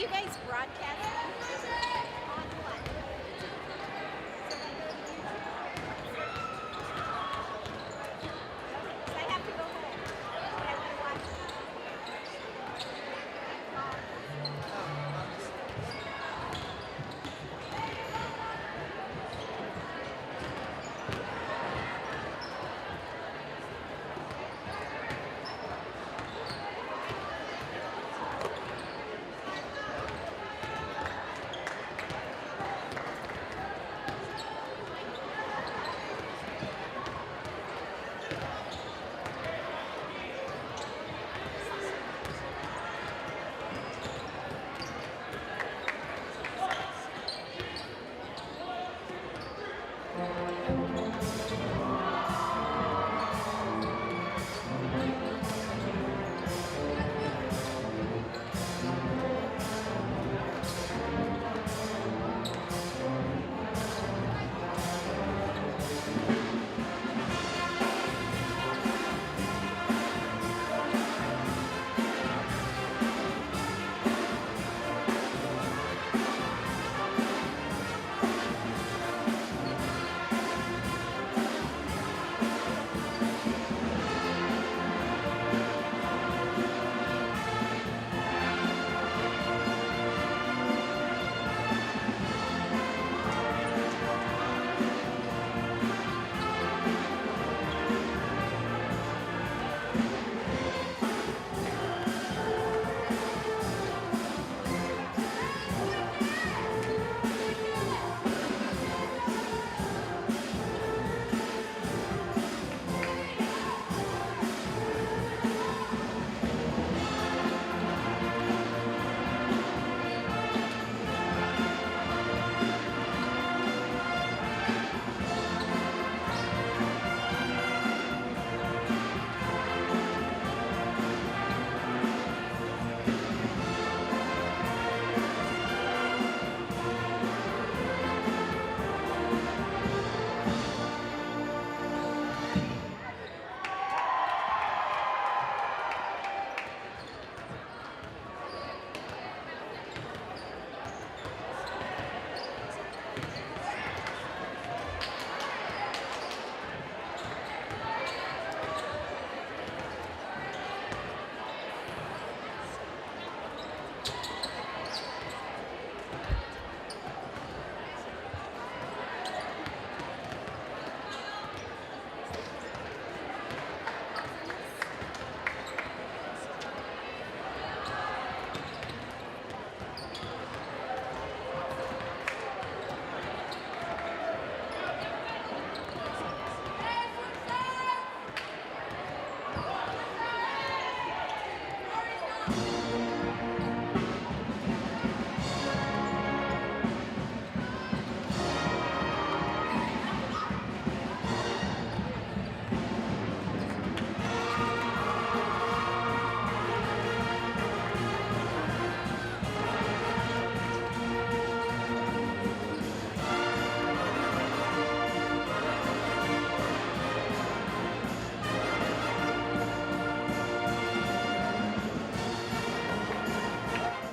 you guys broadcasting on what? So I have to go home. But I want to watch.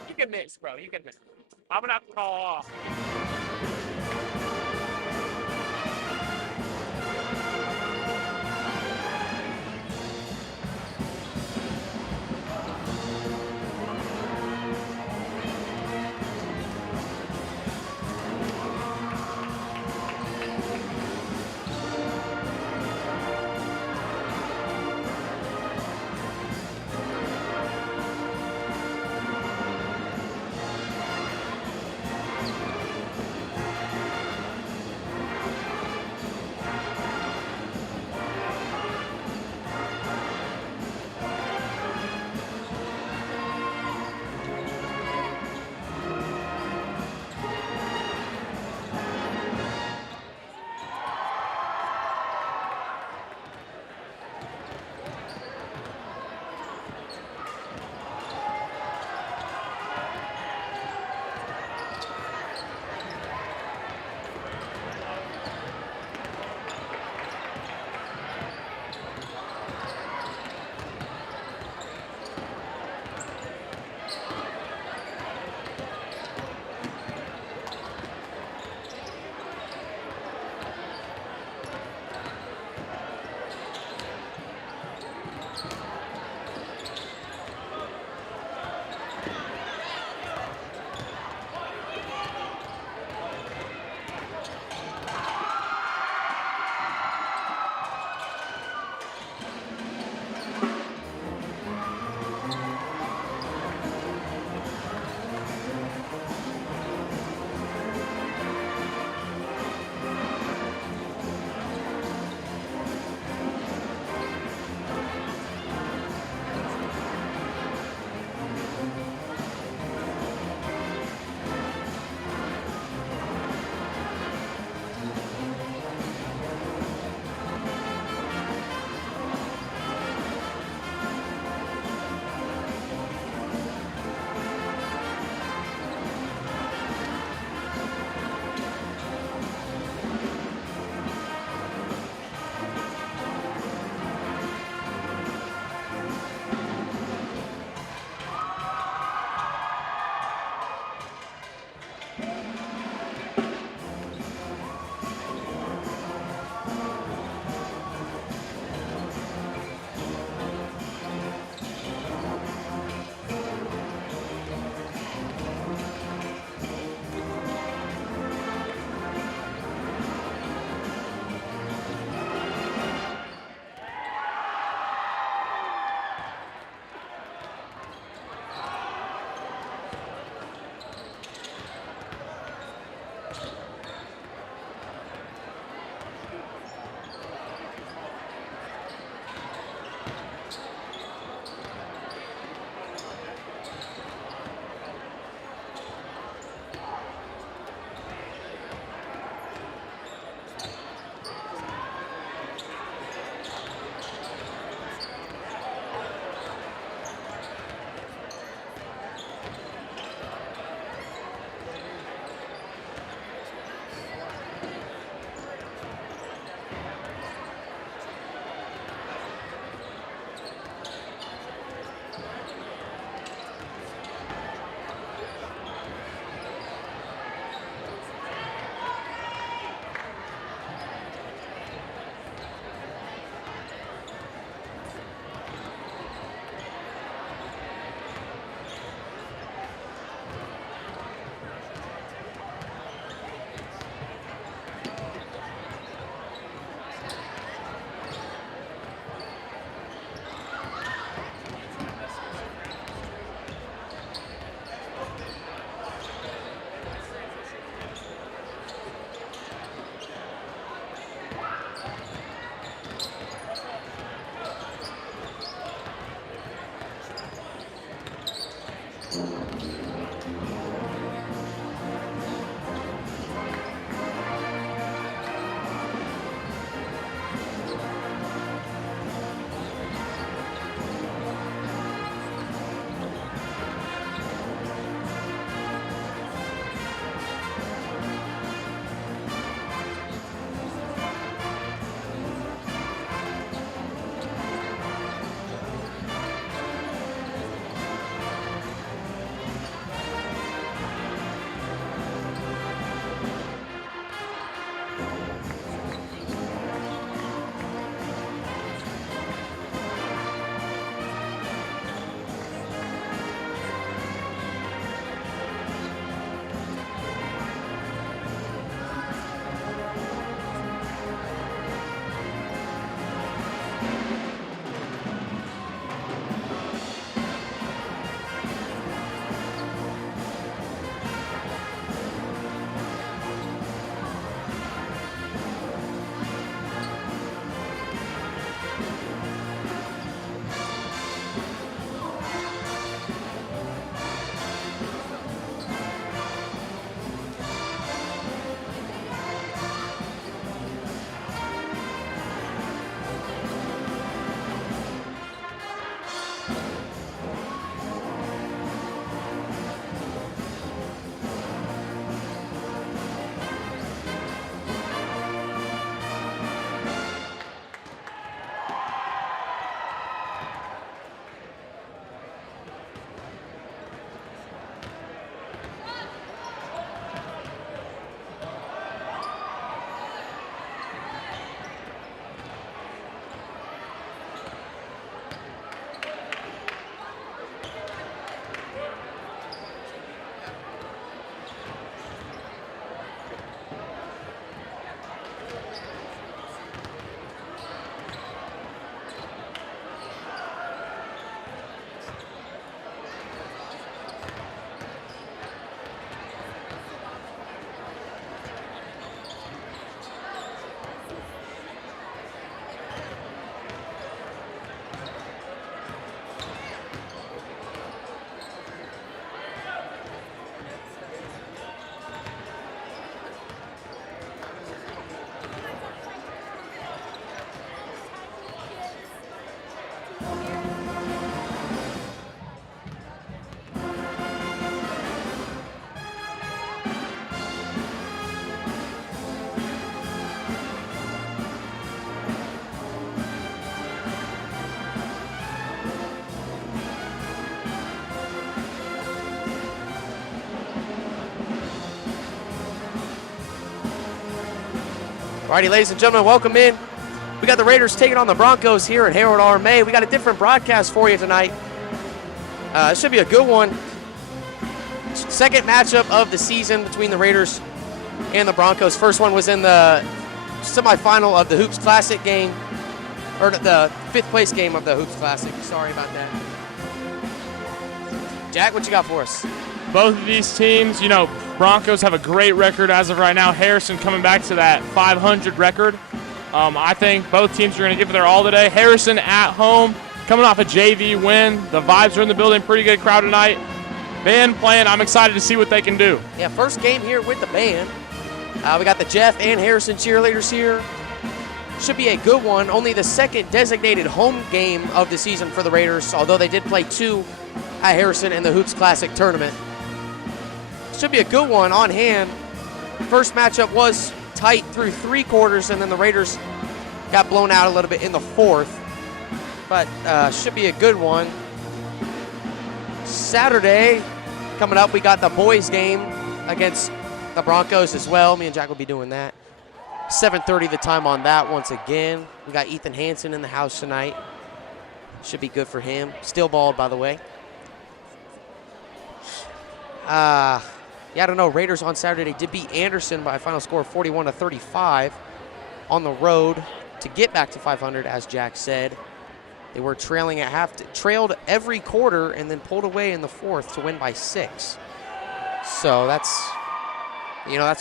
You can mix, bro. You can mix. I'm gonna have to call off. Alrighty, ladies and gentlemen, welcome in. We got the Raiders taking on the Broncos here at Harold R. May. We got a different broadcast for you tonight. It should be a good one. Second matchup of the season between the Raiders and the Broncos. First one was in the semifinal of the Hoops Classic game, or the fifth place game of the Hoops Classic. Sorry about that. Jack, what you got for us? Both of these teams, Broncos have a great record as of right now. Harrison coming back to that 500 record. I think both teams are going to give it their all today. Harrison at home, coming off a JV win. The vibes are in the building. Pretty good crowd tonight. Band playing. I'm excited to see what they can do. Yeah, first game here with the band. We got the Jeff and Harrison cheerleaders here. Should be a good one. Only the second designated home game of the season for the Raiders, although they did play 2 at Harrison in the Hoops Classic tournament. Should be a good one on hand. First matchup was tight through 3 quarters, and then the Raiders got blown out a little bit in the 4th. But should be a good one. Saturday coming up, we got the boys game against the Broncos as well. Me and Jack will be doing that. 7:30 the time on that once again. We got Ethan Hansen in the house tonight. Should be good for him. Still bald, by the way. Yeah, I don't know. Raiders on Saturday did beat Anderson by a final score of 41-35 on the road to get back to 500, as Jack said. They were trailing at half, trailed every quarter, and then pulled away in the 4th to win by 6. So that's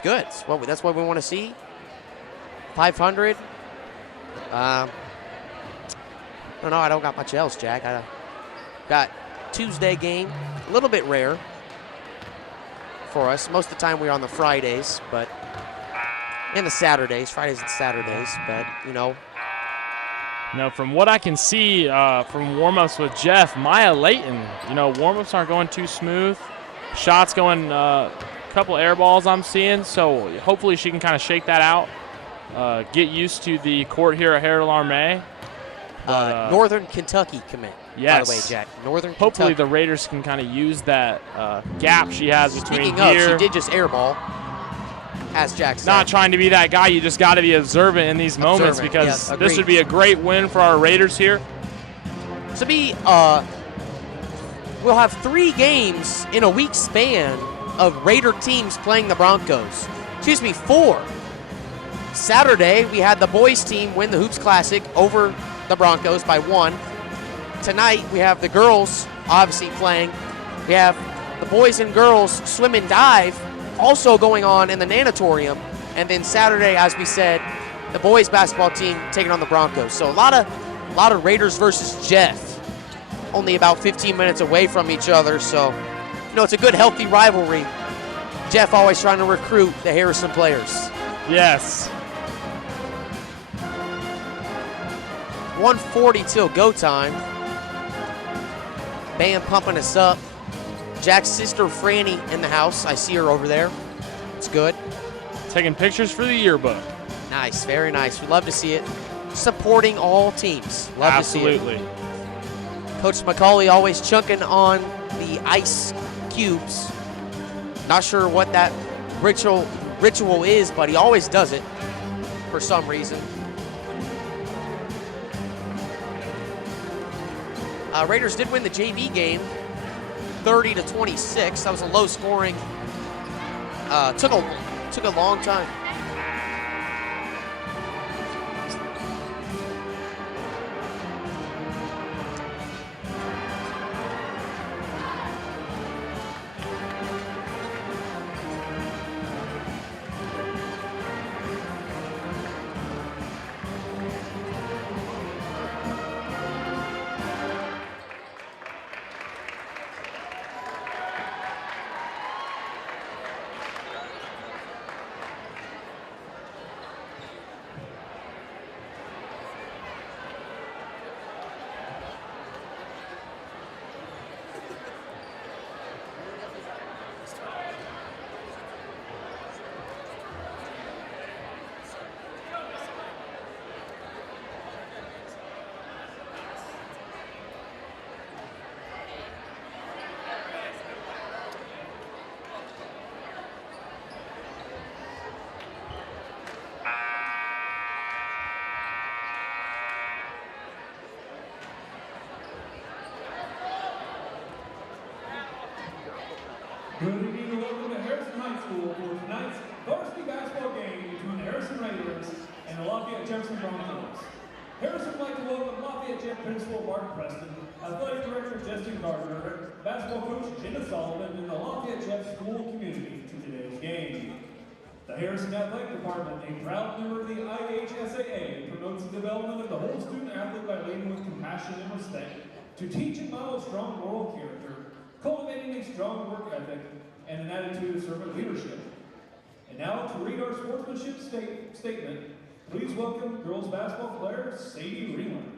good. That's what we want to see. 500. I don't know. I don't got much else, Jack. I got Tuesday game, a little bit rare for us. Most of the time we're on the Fridays, but and the Saturdays, Fridays and Saturdays, but from what I can see from warm-ups with Jeff, Maya Layton, warm-ups aren't going too smooth. Shots going a couple air balls I'm seeing, so hopefully she can kind of shake that out. Get used to the court here at Harold R. May. Northern Kentucky commit. Yes. By the way, Jack. Northern Hopefully Kentucky. the Raiders can kind of use that gap she has between Speaking of, here. she did just airball, as Jack said. Not trying to be that guy. You just got to be observant in these moments because yes, this would be a great win for our Raiders here. To be, we'll have 3 games in a week span of Raider teams playing the Broncos. 4. Saturday, we had the boys team win the Hoops Classic over the Broncos by 1. Tonight, we have the girls obviously playing. We have the boys and girls swim and dive also going on in the Nanatorium. And then Saturday, as we said, the boys basketball team taking on the Broncos. So a lot of Raiders versus Jeff. Only about 15 minutes away from each other. So, it's a good, healthy rivalry. Jeff always trying to recruit the Harrison players. Yes. 1:40 till go time. Band pumping us up. Jack's sister Franny in the house. I see her over there. It's good. Taking pictures for the yearbook. Nice, very nice. We love to see it. Supporting all teams. Love Absolutely. to see it. Coach McCauley always chunking on the ice cubes. Not sure what that ritual is, but he always does it for some reason. Raiders did win the JV game, 30-26. That was a low scoring. Took a long time. Good evening and welcome to Harrison High School for tonight's varsity basketball game between the Harrison Raiders and the Lafayette Jefferson Broncos. Harrison would like to welcome Lafayette Jeff Principal Mark Preston, Athletic Director Justin Gardner, Basketball Coach Jenna Sullivan, and the Lafayette Jeff School community to today's game. The Harrison Athletic Department, a proud member of the IHSAA, promotes the development of the whole student athlete by leading with compassion and respect, to teach and model strong moral character, cultivating a strong work ethic, and an attitude of servant leadership. And now to read our sportsmanship statement, please welcome girls basketball player Sadie Reeland.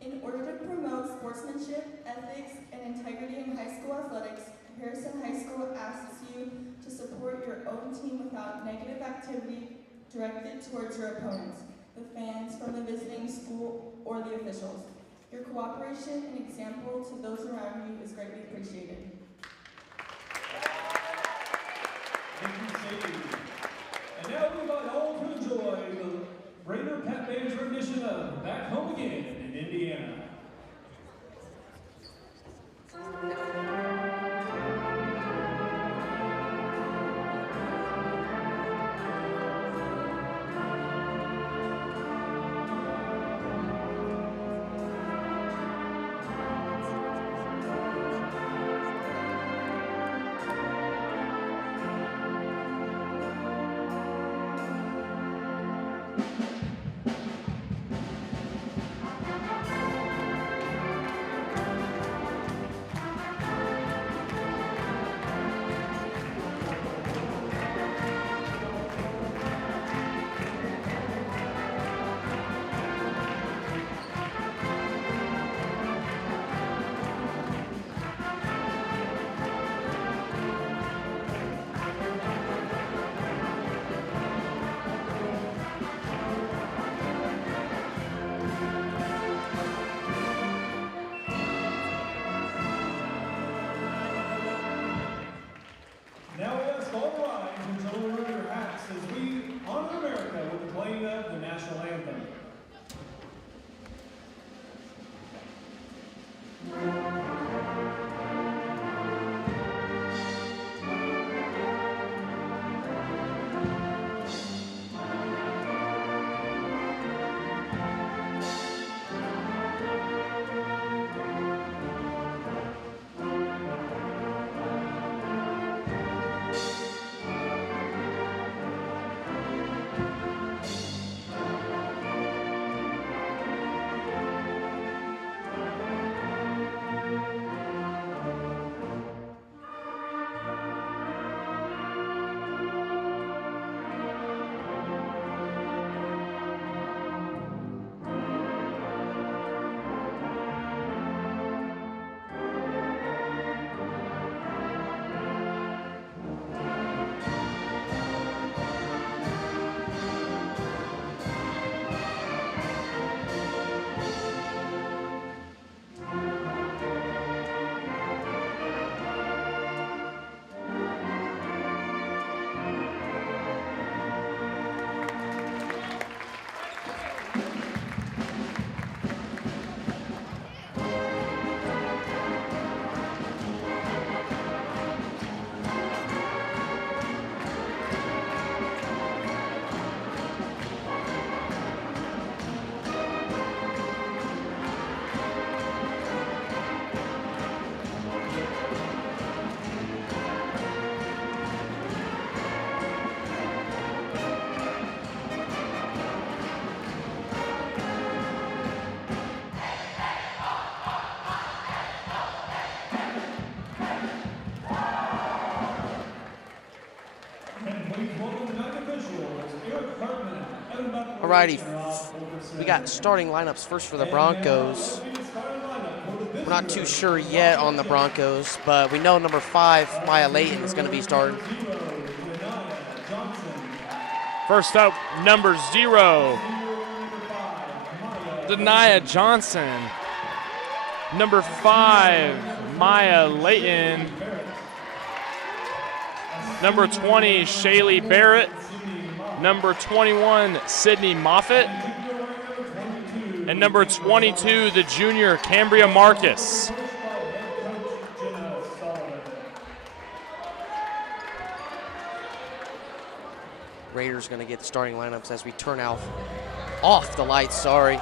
In order to promote sportsmanship, ethics, and integrity in high school athletics, Harrison High School asks you to support your own team without negative activity directed towards your opponents, the fans from the visiting school, or the officials. Your cooperation and example to those around you is greatly appreciated. Thank you, Sadie. And now we invite all to enjoy the Raider Pep Band's rendition of Back Home Again in Indiana. Now we ask all rise until we remove your hats as we honor America with the playing of the national anthem. Alrighty, we got starting lineups first for the Broncos. We're not too sure yet on the Broncos, but we know number 5, Maya Layton, is going to be starting. First up, number 0, Denia Johnson. Number 5, Maya Layton. Number 20, Shaylee Barrett. Number 21, Sydney Moffitt. And number 22, the junior, Cambria Marcus. Raiders going to get the starting lineups as we turn off the lights, sorry.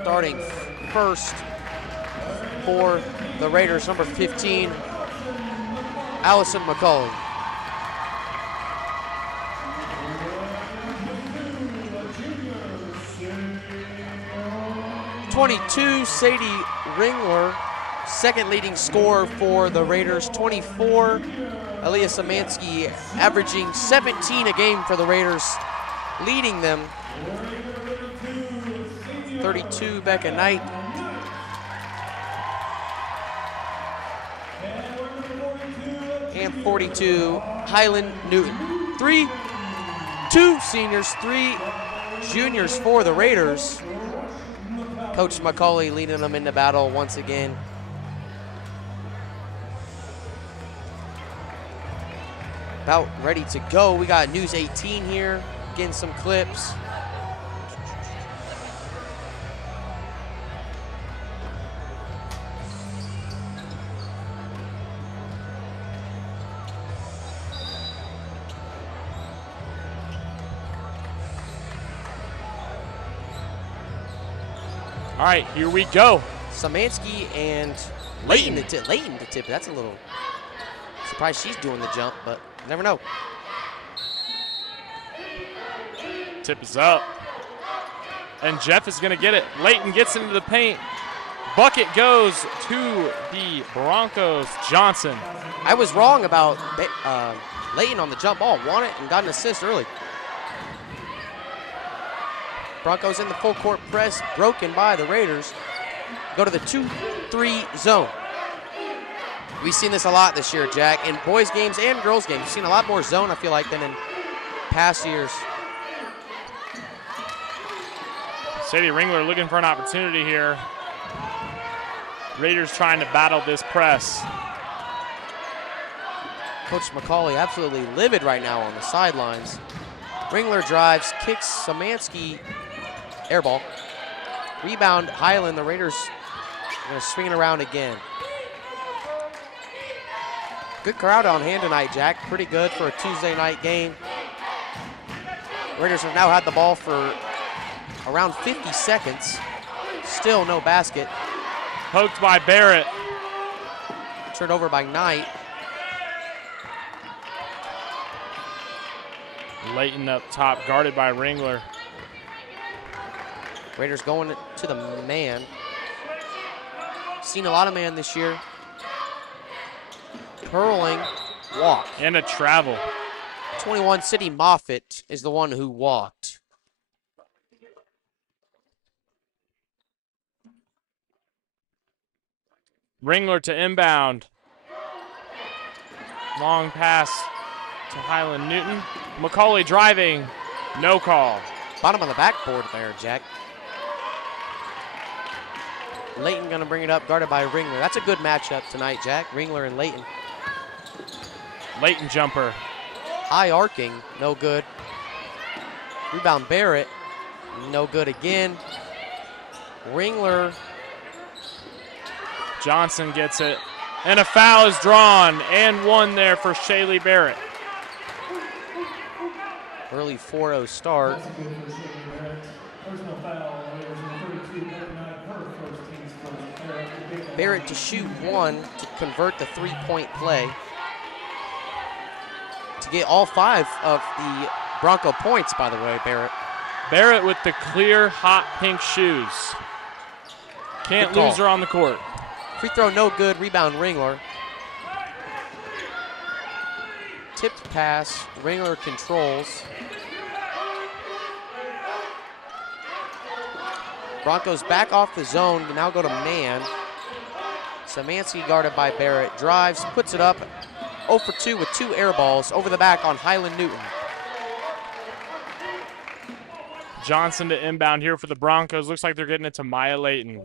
Starting first for the Raiders, number 15, Allison McCulley. 22, Sadie Ringler, second leading scorer for the Raiders. 24, Aaliyah Samansky, averaging 17 a game for the Raiders, leading them. 32, Becca Knight. And 42, Highland Newton. Two seniors, 3 juniors for the Raiders. Coach McCauley leading them into battle once again. About ready to go. We got News 18 here, getting some clips. All right, here we go. Samansky and Layton to tip. Layton to tip. That's a little surprised she's doing the jump, but you never know. Tip is up. And Jeff is going to get it. Layton gets into the paint. Bucket goes to the Broncos. Johnson. I was wrong about Layton on the jump ball. Won it and got an assist early. Broncos in the full court press, broken by the Raiders. Go to the 2-3 zone. We've seen this a lot this year, Jack, in boys games and girls games. We've seen a lot more zone, I feel like, than in past years. Sadie Ringler looking for an opportunity here. Raiders trying to battle this press. Coach McCauley absolutely livid right now on the sidelines. Ringler drives, kicks Samansky. Air ball. Rebound, Highland. The Raiders are going to swing it around again. Good crowd on hand tonight, Jack. Pretty good for a Tuesday night game. Raiders have now had the ball for around 50 seconds. Still no basket. Poked by Barrett. Turned over by Knight. Layton up top, guarded by Ringler. Raiders going to the man. Seen a lot of man this year. Curling, walk. And a travel. 21, City Moffitt is the one who walked. Ringler to inbound. Long pass to Highland Newton. McCauley driving, no call. Bottom of the backboard there, Jack. Layton gonna bring it up, guarded by Ringler. That's a good matchup tonight, Jack. Ringler and Layton. Layton jumper. High arcing, no good. Rebound Barrett, no good again. Ringler. Johnson gets it. And a foul is drawn and one there for Shaylee Barrett. Early 4-0 start. That's good for Shaylee Barrett. Personal foul. Raiders number 32, Becca Knight, her first team's first. Barrett to shoot one to convert the three-point play. To get all 5 of the Bronco points, by the way, Barrett. Barrett with the clear, hot pink shoes. Can't lose her on the court. Free throw no good, rebound Ringler. Tipped pass, Ringler controls. Broncos back off the zone to now go to man. Samansky guarded by Barrett, drives, puts it up. 0 for 2 with 2 air balls over the back on Highland Newton. Johnson to inbound here for the Broncos. Looks like they're getting it to Maya Layton.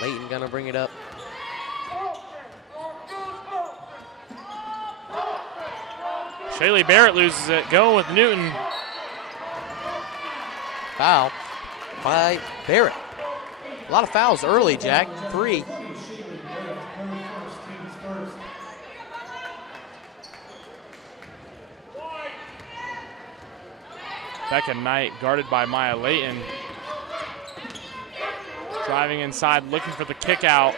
Layton gonna bring it up. Shaylee Barrett loses it. Going with Newton. Foul by Barrett. A lot of fouls early, Jack. 3. Becca Knight guarded by Maya Layton. Driving inside, looking for the kick out.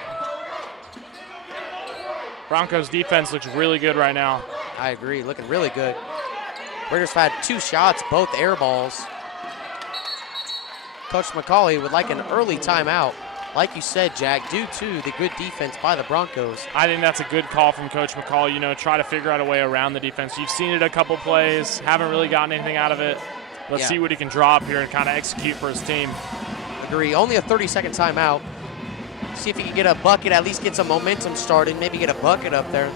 Broncos defense looks really good right now. I agree, looking really good. Raiders have had 2 shots, both air balls. Coach McCauley would like an early timeout. Like you said, Jack, due to the good defense by the Broncos. I think that's a good call from Coach McCauley. You know, try to figure out a way around the defense. You've seen it a couple plays, haven't really gotten anything out of it. Let's see what he can draw up here and kind of execute for his team. Agree. Only a 30-second timeout. See if he can get a bucket, at least get some momentum started, maybe get a bucket up there.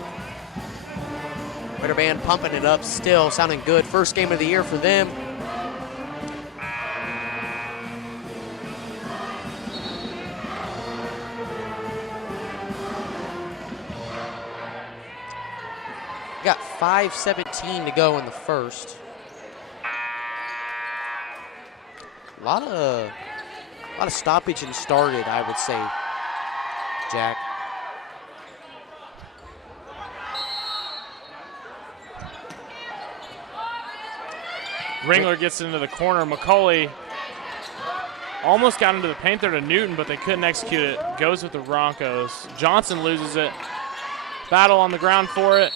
Raider band pumping it up still, sounding good. First game of the year for them. Got 5:17 to go in the first. A lot of stoppage and started, I would say, Jack. Ringler gets into the corner. McCauley almost got into the paint there to Newton, but they couldn't execute it. Goes with the Broncos. Johnson loses it. Battle on the ground for it.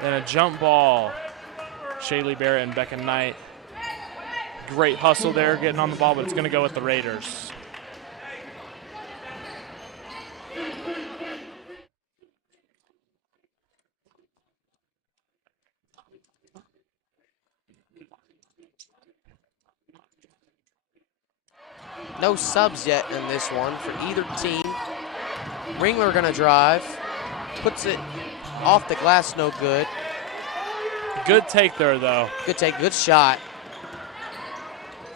And a jump ball. Shaylee Barrett and Becca Knight. Great hustle there, getting on the ball, but it's going to go with the Raiders. No subs yet in this one for either team. Ringler gonna drive. Puts it off the glass, no good. Good take there, though. Good take, good shot.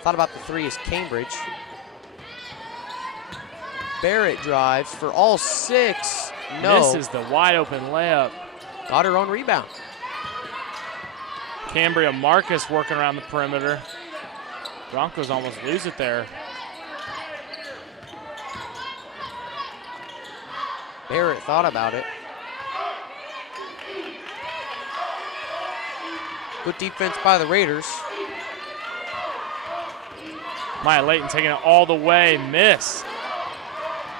Thought about the 3 is Cambridge. Barrett drives for all 6. No. Misses the wide open layup. Got her own rebound. Cambria Marcus working around the perimeter. Broncos almost lose it there. Barrett thought about it. Good defense by the Raiders. Maya Layton taking it all the way, miss.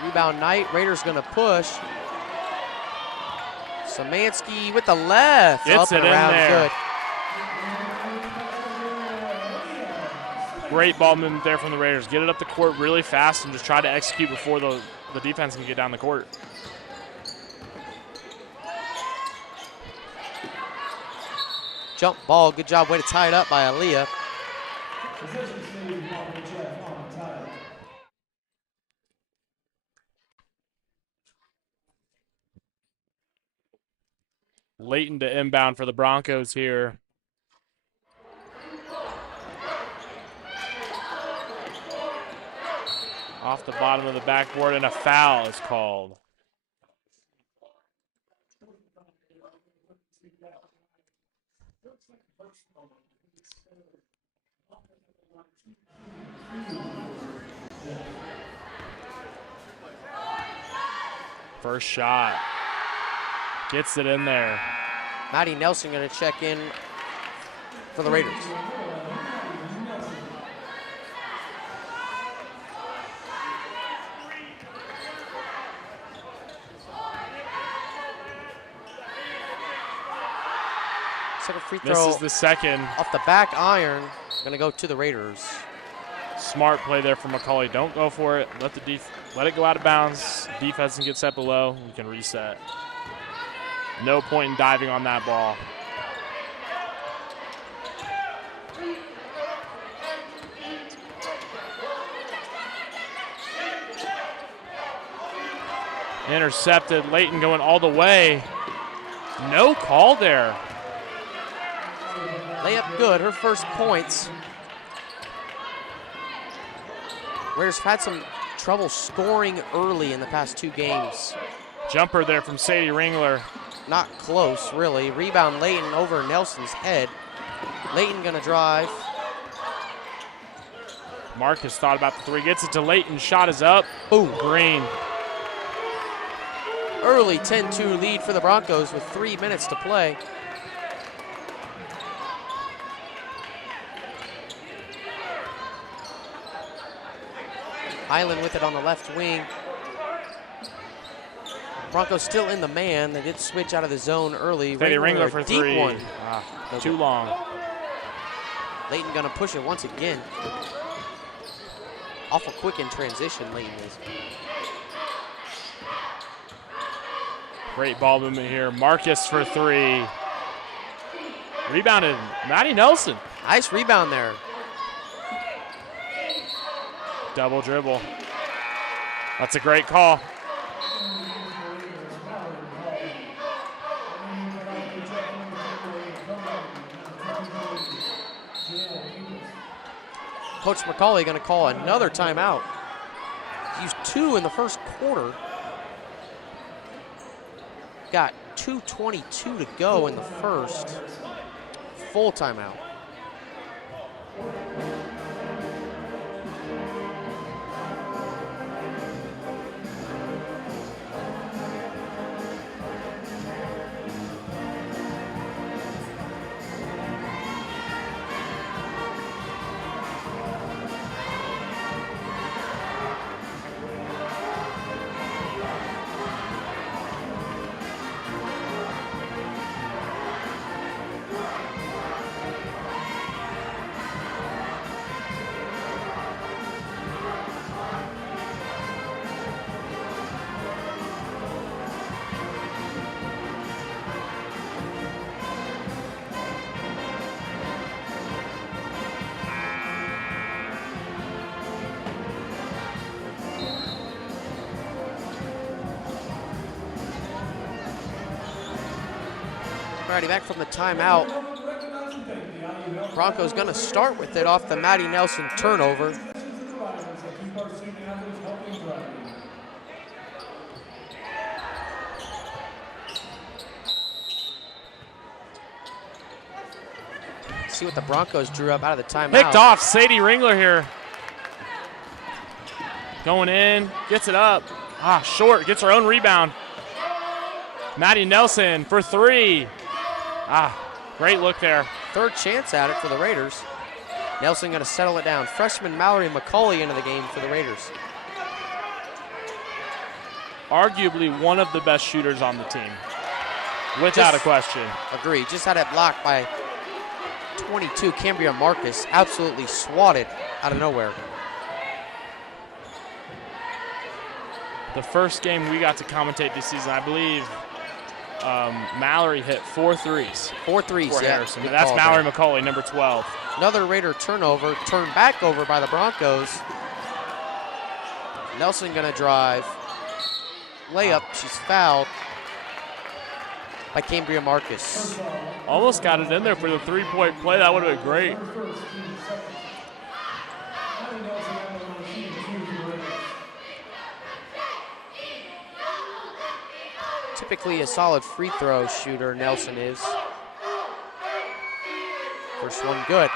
Rebound Knight, Raiders gonna push. Szymanski with the left. Gets up and it in around, there. Good. Great ball movement there from the Raiders. Get it up the court really fast and just try to execute before the defense can get down the court. Jump ball, good job, way to tie it up by Aaliyah. Layton to inbound for the Broncos here. Off the bottom of the backboard, and a foul is called. First shot. Gets it in there. Maddie Nelson going to check in for the Raiders. Second free throw. This is the second. Off the back iron. Going to go to the Raiders. Smart play there from McCauley. Don't go for it. Let it go out of bounds. Defense can get set below. We can reset. No point in diving on that ball. Intercepted. Layton going all the way. No call there. Layup good, her first points. Raiders have had some trouble scoring early in the past 2 games. Jumper there from Sadie Ringler. Not close, really. Rebound Layton over Nelson's head. Layton gonna drive. Marcus thought about the three, gets it to Layton, shot is up. Boom. Green. Early 10-2 lead for the Broncos with 3 minutes to play. Highland with it on the left wing. Broncos still in the man. They did switch out of the zone early. Sadie Ringler for deep three. one. Too long. Layton gonna push it once again. Awful quick in transition, Layton is. Great ball movement here. Marcus for three. Rebounded Maddie Nelson. Nice rebound there. Double dribble. That's a great call. Coach McCauley going to call another timeout. He used 2 in the first quarter. Got 2:22 to go in the first. Full timeout. Alrighty, back from the timeout. Broncos gonna start with it off the Maddie Nelson turnover. See what the Broncos drew up out of the timeout. Picked off Sadie Ringler here. Going in, gets it up. Short, gets her own rebound. Maddie Nelson for three. Great look there. Third chance at it for the Raiders. Nelson gonna settle it down. Freshman Mallory McCauley into the game for the Raiders. Arguably one of the best shooters on the team. Without a question. Agree. Just had it blocked by 22, Cambria Marcus. Absolutely swatted out of nowhere. The first game we got to commentate this season, I believe Mallory hit 4 threes. 4 threes, for yeah. Harrison. And that's Mallory McCauley, number 12. Another Raider turnover, turned back over by the Broncos. Nelson gonna drive. Layup, she's fouled by Cambria Marcus. Almost got it in there for the three-point play. That would have been great. Typically a solid free throw shooter, Nelson is. First one good.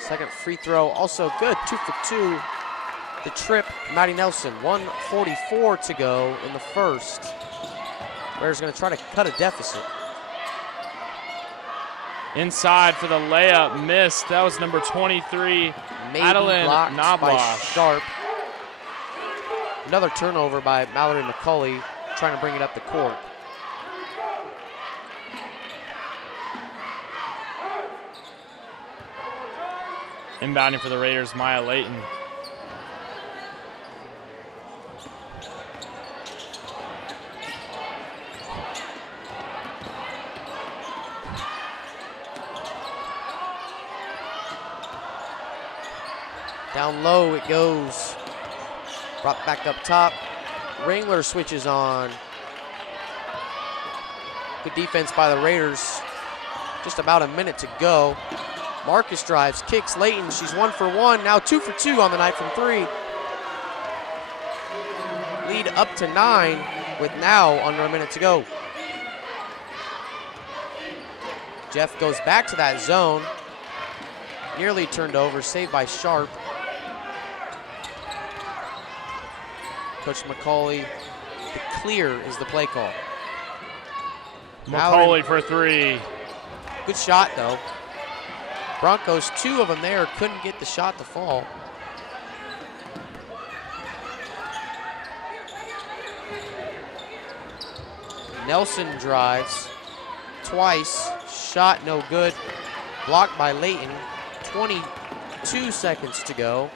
Second free throw also good, 2 for 2. The trip, Maddie Nelson, 1:44 to go in the first. Raiders going to try to cut a deficit. Inside for the layup, missed. That was number 23, Adeline blocked by Knobloch. Sharp. Another turnover by Mallory McCauley, trying to bring it up the court. Inbounding for the Raiders, Maya Layton. Down low it goes. Brought back up top. Ringler switches on. Good defense by the Raiders. Just about a minute to go. Marcus drives, kicks Layton. She's 1 for 1, now 2 for 2 on the night from 3. Lead up to 9 with now under a minute to go. Jeff goes back to that zone. Nearly turned over, saved by Sharp. Coach McCauley, the clear is the play call. McCauley for 3. Good shot though. Broncos, 2 of them there, couldn't get the shot to fall. Nelson drives twice, shot no good. Blocked by Layton, 22 seconds to go.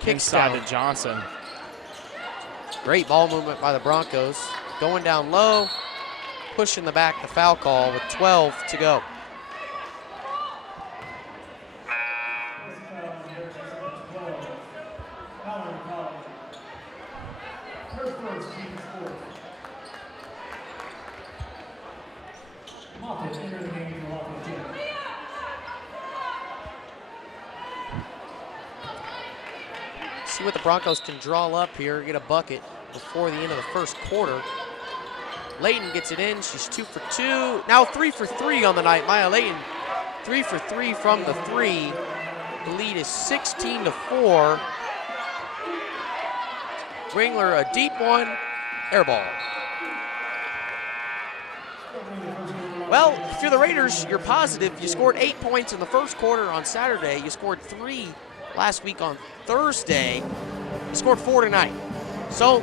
Kicks Inside down. to Johnson. Great ball movement by the Broncos. Going down low, pushing the back, the foul call with 12 to go. See what the Broncos can draw up here, get a bucket before the end of the first quarter. Layton gets it in, she's 2 for 2. Now 3 for 3 on the night. Maya Layton, 3 for 3 from the 3. The lead is 16 to 4. Ringler, a deep one, air ball. Well, if you're the Raiders, you're positive. You scored 8 points in the first quarter on Saturday. You scored 3 last week on Thursday. You scored 4 tonight. So,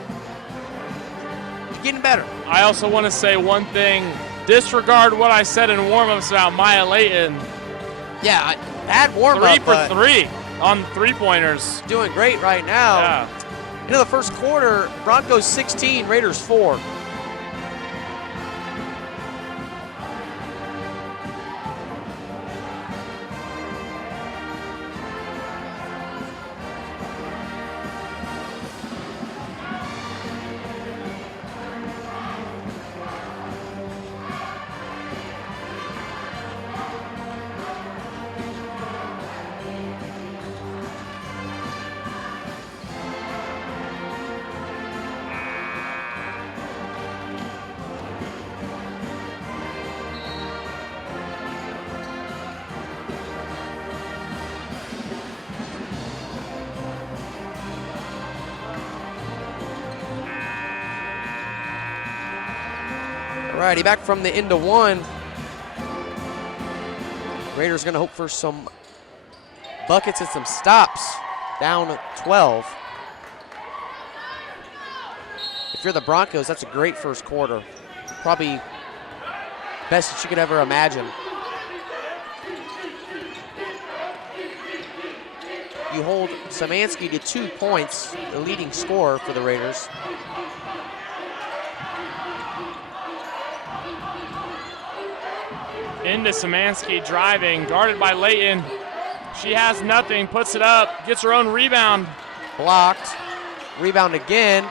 you're getting better. I also want to say one thing. Disregard what I said in warm-ups about Maya Layton. Yeah, bad warm-up. 3 for 3 on three-pointers. Doing great right now. Yeah. Into the first quarter, Broncos 16, Raiders 4. Alrighty, back from the end of 1. Raiders gonna hope for some buckets and some stops. Down 12. If you're the Broncos, that's a great first quarter. Probably best that you could ever imagine. You hold Szymanski to 2 points, the leading scorer for the Raiders. Into Szymanski driving, guarded by Layton. She has nothing, puts it up, gets her own rebound. Blocked. Rebound again.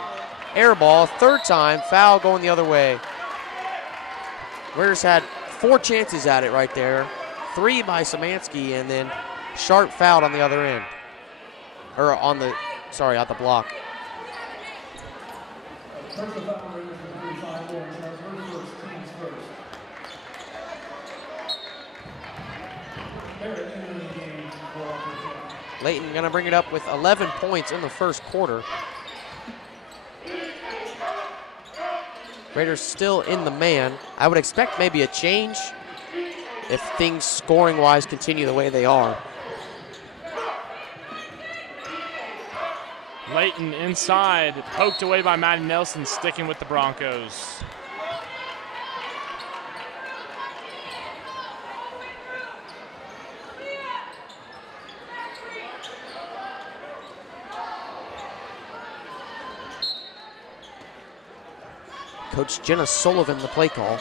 Air ball, 3rd time. Foul going the other way. Raiders had 4 chances at it right there. 3 by Szymanski, and then Sharp fouled on the other end. Or on the, sorry, at the block. Layton gonna bring it up with 11 points in the first quarter. Raiders still in the man. I would expect maybe a change if things scoring-wise continue the way they are. Layton inside, poked away by Maddie Nelson, sticking with the Broncos. Coach Jenna Sullivan, the play call.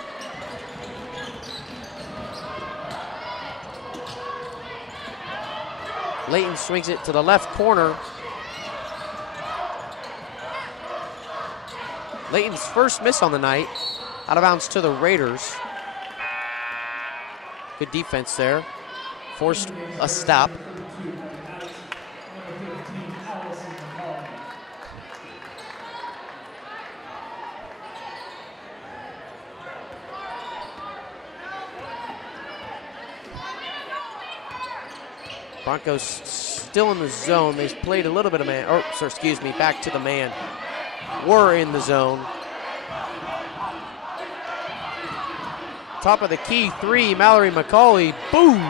Layton swings it to the left corner. Layton's first miss on the night. Out of bounds to the Raiders. Good defense there. Forced a stop. Broncos still in the zone. They've played a little bit of man, or sorry, excuse me, back to the man. Were in the zone. Top of the key, 3, Mallory McCauley, boom!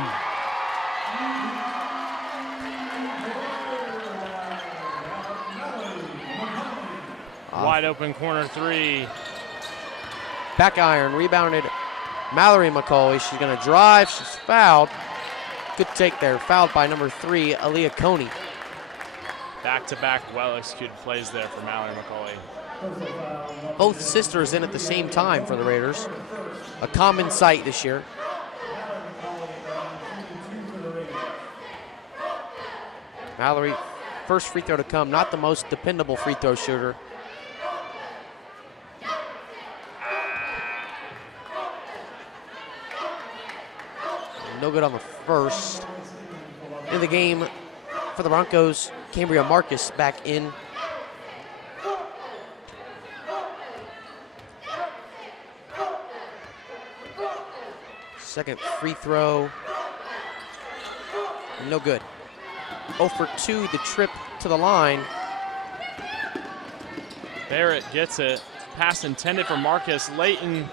Wide open corner 3. Back iron, rebounded Mallory McCauley. She's gonna drive, she's fouled. Good take there, fouled by number 3, Aaliyah Coney. Back-to-back well-executed plays there for Mallory McCauley. Both sisters in at the same time for the Raiders. A common sight this year. Mallory, first free throw to come, not the most dependable free throw shooter. No good on the first. In the game for the Broncos, Cambria Marcus back in. Second free throw, no good. 0 for 2, the trip to the line. Barrett gets it. Pass intended for Marcus. Layton,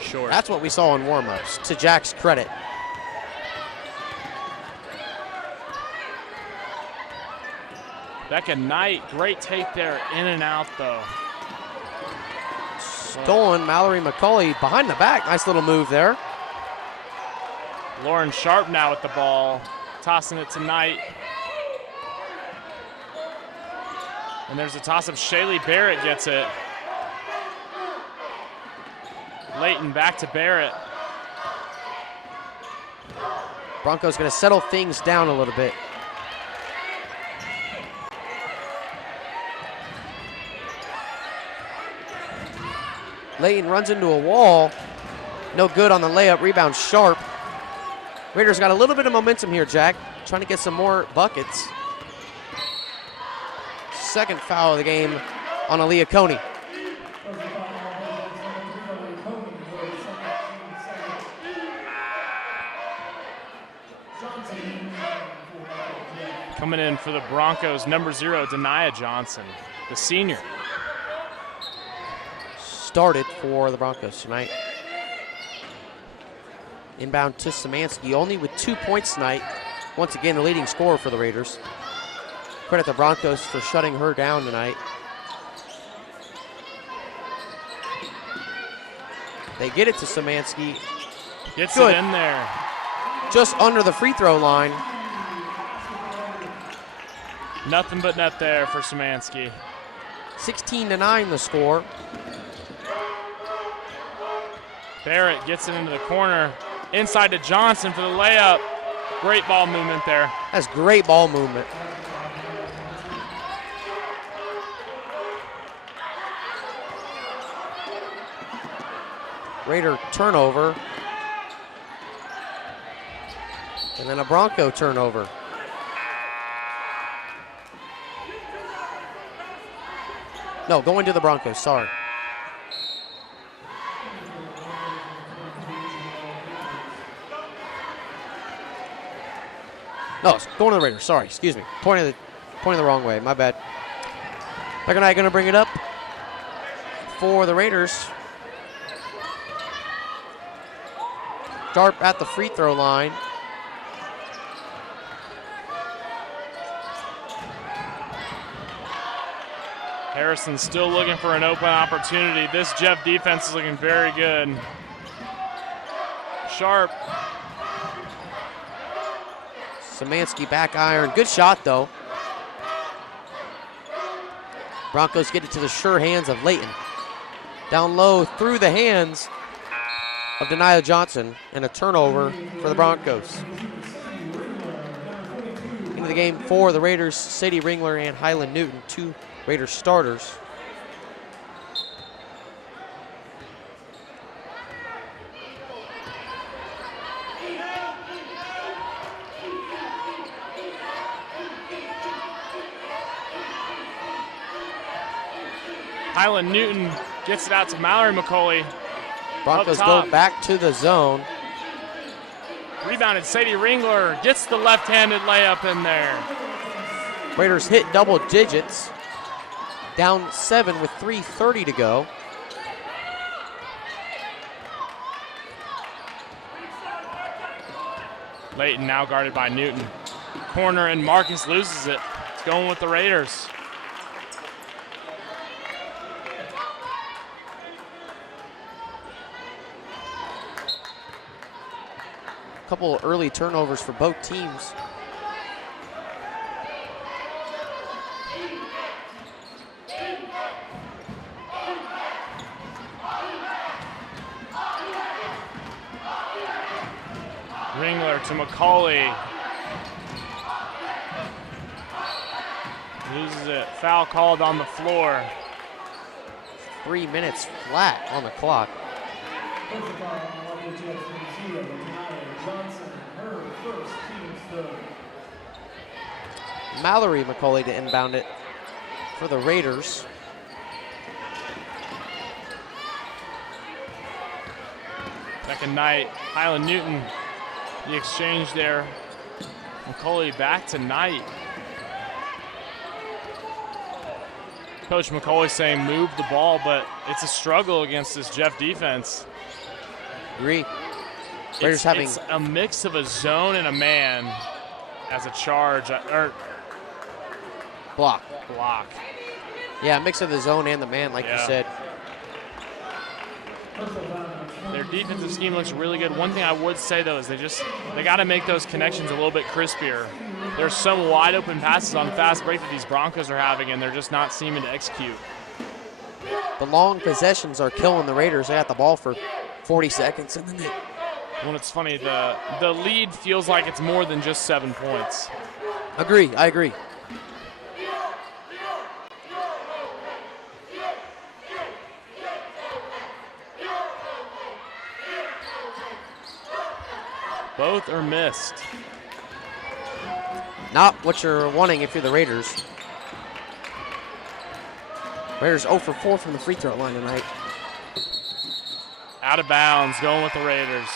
short. That's what we saw in warm-ups, to Jack's credit. Becca Knight, great take there, in and out though. Stolen, Mallory McCauley behind the back. Nice little move there. Lauren Sharp now with the ball, tossing it to Knight. And there's a toss-up. Shaylee Barrett gets it. Layton back to Barrett. Broncos gonna settle things down a little bit. Layton runs into a wall. No good on the layup. Rebound Sharp. Raiders got a little bit of momentum here, Jack. Trying to get some more buckets. Second foul of the game on Aaliyah Coney. Coming in for the Broncos, number 0, Denia Johnson, the senior. Started for the Broncos tonight. Inbound to Szymanski, only with 2 points tonight. Once again, the leading scorer for the Raiders. Credit the Broncos for shutting her down tonight. They get it to Szymanski. Gets Good. it in there. Just under the free throw line. Nothing but net there for Szymanski. 16-9 the score. Barrett gets it into the corner. Inside to Johnson for the layup. Great ball movement there. That's great ball movement. Raider turnover. And then a Bronco turnover. No, going to the Broncos, sorry. No, it's going to the Raiders, sorry, excuse me. Pointing the wrong way, my bad. Becker Knight gonna bring it up for the Raiders. Sharp at the free throw line. Harrison still looking for an open opportunity. This Jeff defense is looking very good. Sharp. Szymanski back iron. Good shot, though. Broncos get it to the sure hands of Layton. Down low through the hands of Denia Johnson, and a turnover for the Broncos. Into the game for the Raiders, Sadie Ringler and Highland Newton, 2 Raiders starters. Highland Newton gets it out to Mallory McCauley. Broncos Up go top. back to the zone. Rebounded Sadie Ringler, gets the left-handed layup in there. Raiders hit double digits. Down 7 with 3:30 to go. Layton now guarded by Newton. Corner, and Marcus loses it. It's going with the Raiders. Couple early turnovers for both teams. Ringler to McCauley. Loses it. Foul called on the floor. 3 minutes flat on the clock. First foul on Lafayette Jets from 0 to Nyla Johnson, her first team's third. Mallory McCauley to inbound it for the Raiders. Second night, Highland Newton, the exchange there. McCauley back to Knight. Coach McCauley saying move the ball, but it's a struggle against this Jeff defense. Agree. Raiders having It's a mix of a zone and a man as a charge, or block. block. Yeah, mix of the zone and the man, like you Yeah. said. Their defensive scheme looks really good. One thing I would say, though, is they got to make those connections a little bit crispier. There's some wide open passes on fast break that these Broncos are having, and they're just not seeming to execute. The long possessions are killing the Raiders. They got the ball for 40 seconds, and then they When it's funny, the lead feels like it's more than just 7 points. agree. I agree. Both are missed. Not what you're wanting if you're the Raiders. Raiders 0 for 4 from the free throw line tonight. Out of bounds, going with the Raiders.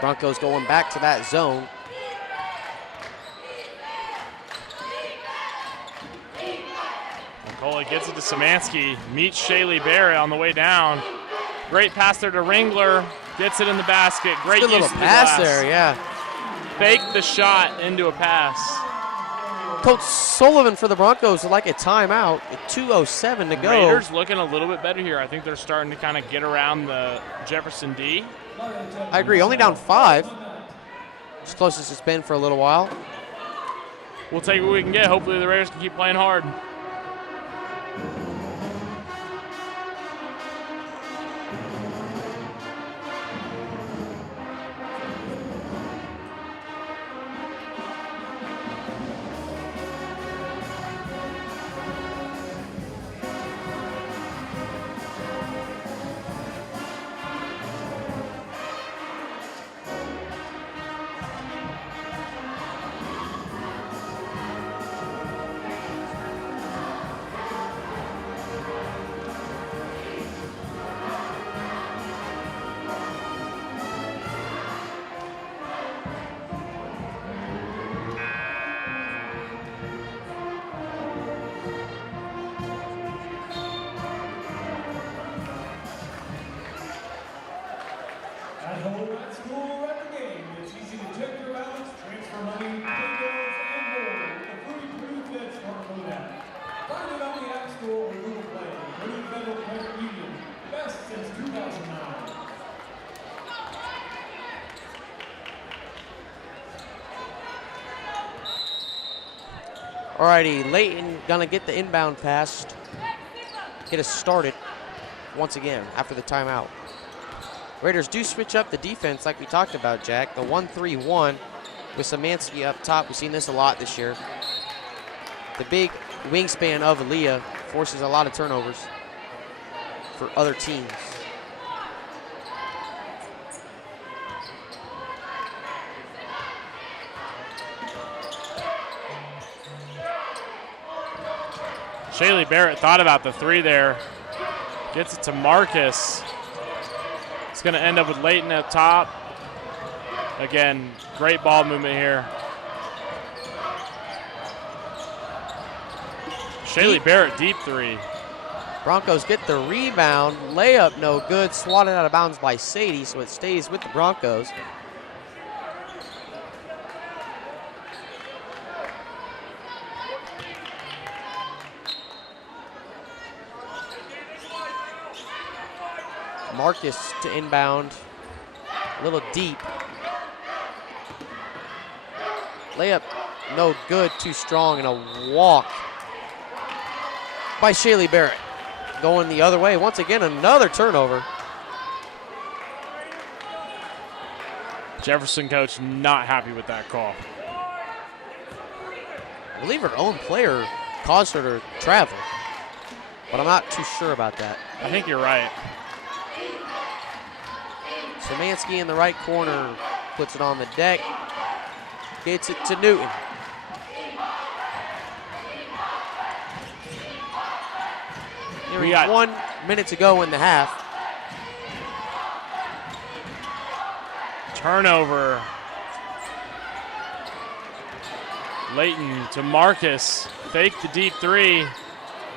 Broncos going back to that zone. McCauley gets it to Szymanski, meets Shaylee Barrett on the way down. Great pass there to Ringler, gets it in the basket. Great Good use little of the pass glass. there, yeah. Fake the shot into a pass. Coach Sullivan for the Broncos would like a timeout. 2:07 to go. Raiders looking a little bit better here. I think they're starting to kind of get around the Jefferson D. I agree. Only down 5. As close as it's been for a little while. We'll take what we can get. Hopefully the Raiders can keep playing hard. At home, at school, at the game, it's easy to check your balance, transfer money, pay bills, and more with the free Purdue Fed smartphone app. Find it on the App Store or Google Play. Purdue Federal Credit Union, best since 2009. Alrighty, Layton gonna get the inbound pass. Get us started once again after the timeout. Raiders do switch up the defense like we talked about, Jack. The 1-3-1 with Szymanski up top. We've seen this a lot this year. The big wingspan of Aaliyah forces a lot of turnovers for other teams. Shaylee Barrett thought about the three there. Gets it to Marcus. It's going to end up with Layton up top. Again, great ball movement here. Shaylee Barrett, deep three. Broncos get the rebound. Layup no good. Swatted out of bounds by Sadie, so it stays with the Broncos. Marcus to inbound. A little deep. Layup no good. Too strong, and a walk by Shaylee Barrett. Going the other way. Once again, another turnover. Jefferson coach not happy with that call. I believe her own player caused her to travel, but I'm not too sure about that. I think you're right. Szymanski in the right corner puts it on the deck. Gets it to Newton. We got 1 minute to go in the half. Turnover. Layton to Marcus. Fake the deep three.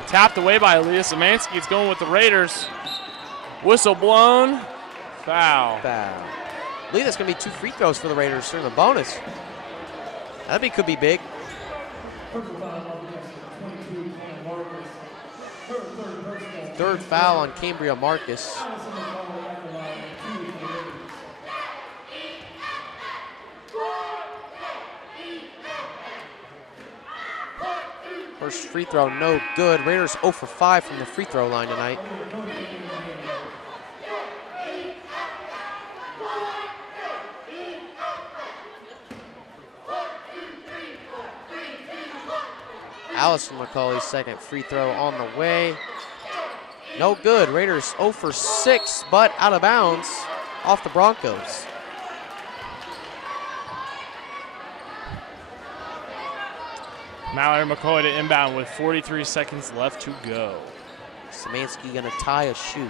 Tapped away by Aaliyah Szymanski. It's going with the Raiders. Whistle blown. Foul. Foul. I believe that's going to be 2 free throws for the Raiders during the bonus. Could be big. Third foul on Cambria Marcus. First free throw, no good. Raiders 0 for 5 from the free throw line tonight. Allison McCauley's second free throw on the way. No good. Raiders 0 for 6, but out of bounds off the Broncos. Mallory McCoy to inbound with 43 seconds left to go. Szymanski gonna tie a shoe.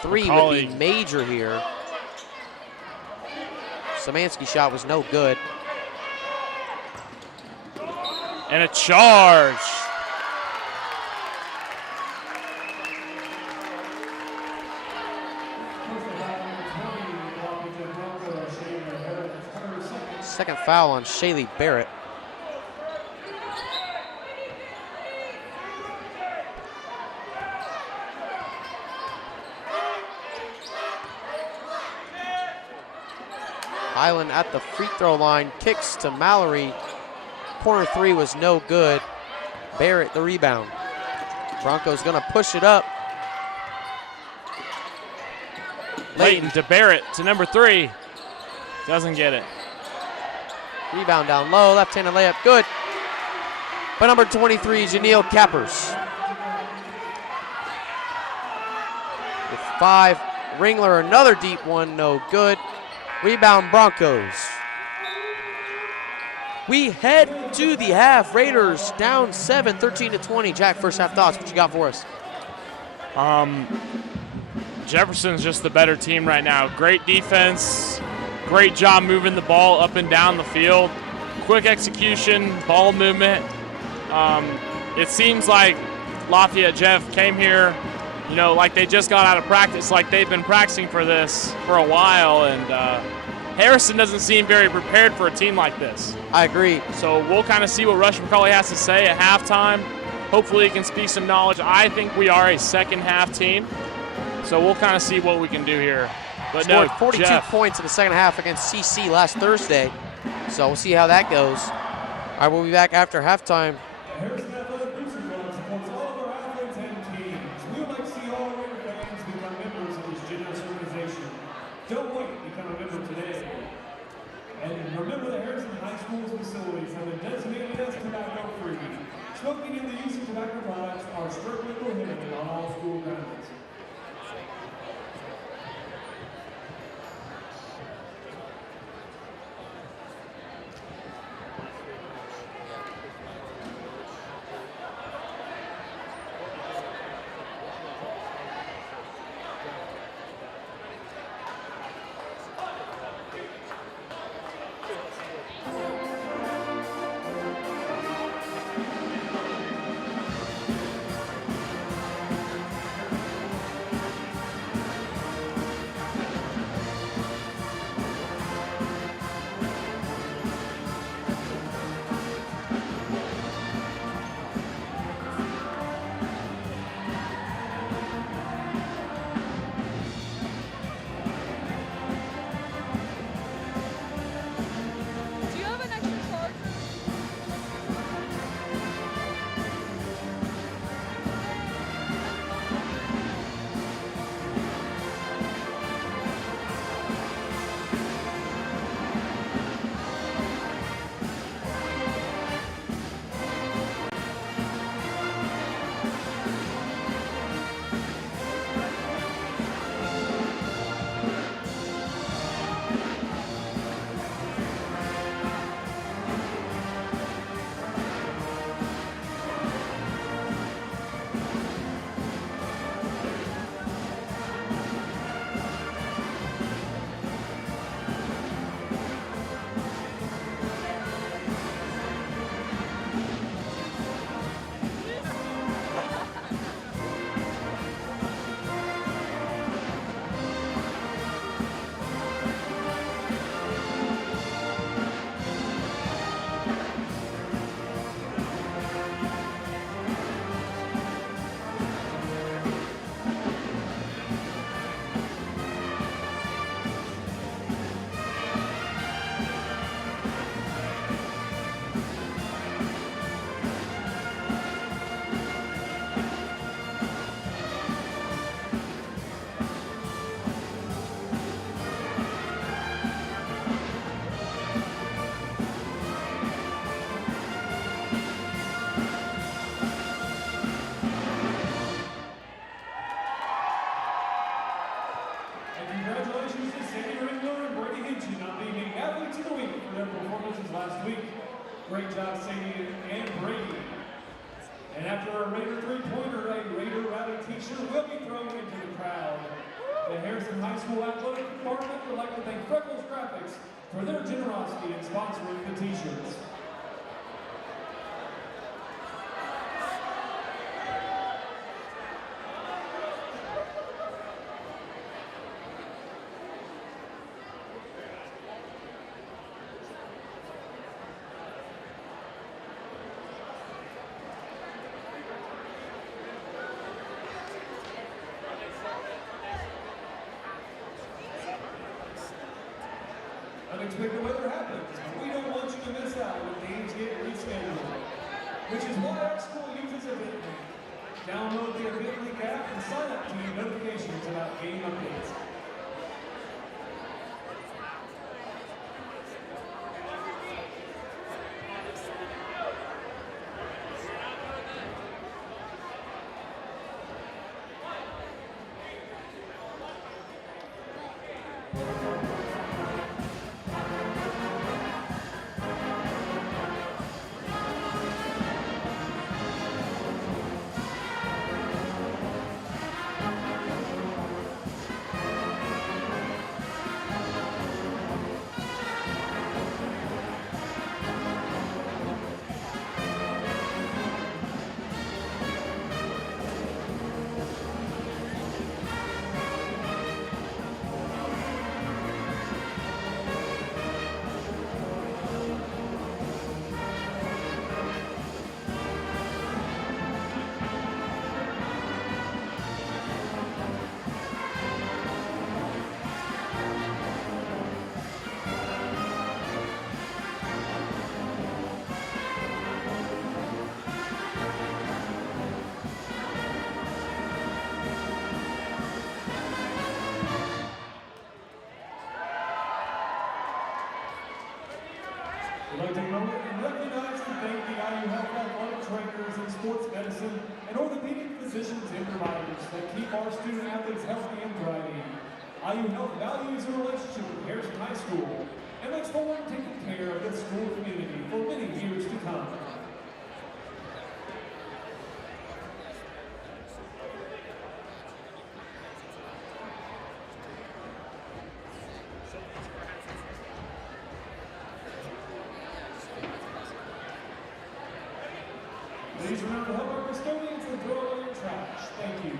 Three would be major here. Szymanski's shot was no good. And a charge. Second foul on Shaylee Barrett. Highland at the free throw line, kicks to Mallory. Corner three was no good. Barrett the rebound. Broncos gonna push it up. Layton to Barrett to number 3. Doesn't get it. Rebound down low, left-handed layup, good. By number 23, Janelle Cappers. With 5, Ringler, another deep one, no good. Rebound Broncos. We head to the half. Raiders down 7, 13-20. Jack, first half thoughts. What you got for us? Jefferson's just the better team right now. Great defense. Great job moving the ball up and down the field. Quick execution, ball movement. It seems like Lafayette Jeff came here, you know, like they just got out of practice, like they've been practicing for this for a while, and Harrison doesn't seem very prepared for a team like this. I agree. So we'll kind of see what Rush McCauley has to say at halftime. Hopefully he can speak some knowledge. I think we are a second half team, so we'll kind of see what we can do here. But Scored no, 42 Jeff, points in the second half against CC last Thursday. So we'll see how that goes. All right, we'll be back after halftime. Harrison Athletic Boosters Club supports all of our athletes and teams. We would like to see all Raider fans become members of this generous organization. Don't wait, become a member today. Smoking and the use of tobacco products are strictly prohibited on all school grounds. Do you have an extra charger? And congratulations to Sandy Ringler and Brady Hitchin on being the Athletes of the Week for their performances last week. Great job, Sandy and Brady. And after a Raider three-pointer, a Raider Rowdy t-shirt will be thrown into the crowd. The Harrison High School Athletic Department would like to thank Freckles Graphics for their generosity in sponsoring the t-shirts. Unexpected weather happens, but we don't want you to miss out when games get rescheduled, which is why our school uses EventLink. Download the EventLink app and sign up to get notifications about game updates. We'd like to promote and recognize and thank the IU Health athletic trainers and sports medicine and orthopedic physicians and providers that keep our student athletes healthy and thriving. IU Health values a relationship with Harrison High School and looks forward to taking care of the school community for many years to come. Please remember to help our custodians and throw away your trash. Thank you.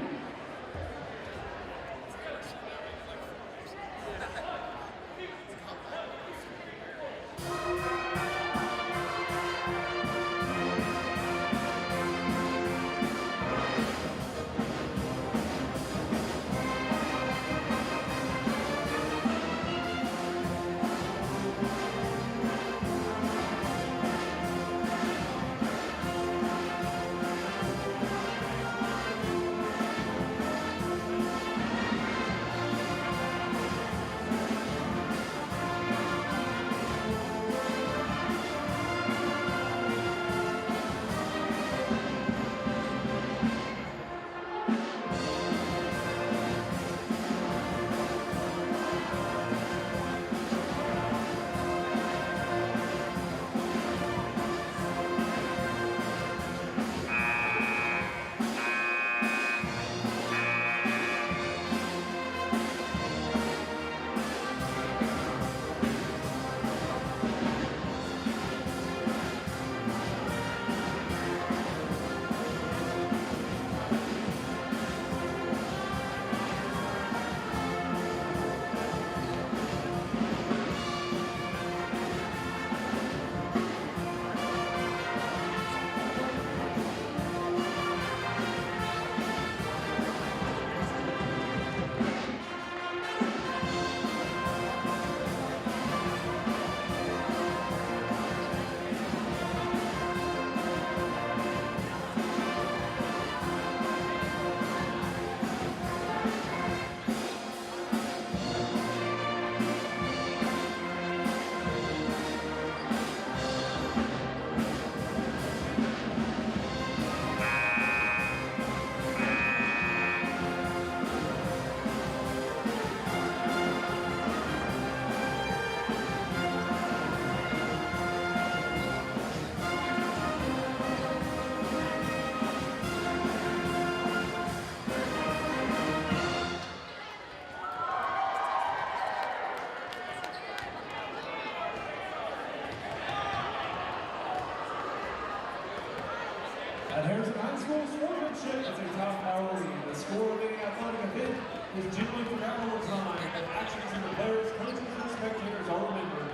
At Harrison High School, sportsmanship is a top priority. The score of any athletic event is generally forgotten over time, but actions of the players, coaches, and spectators are remembered.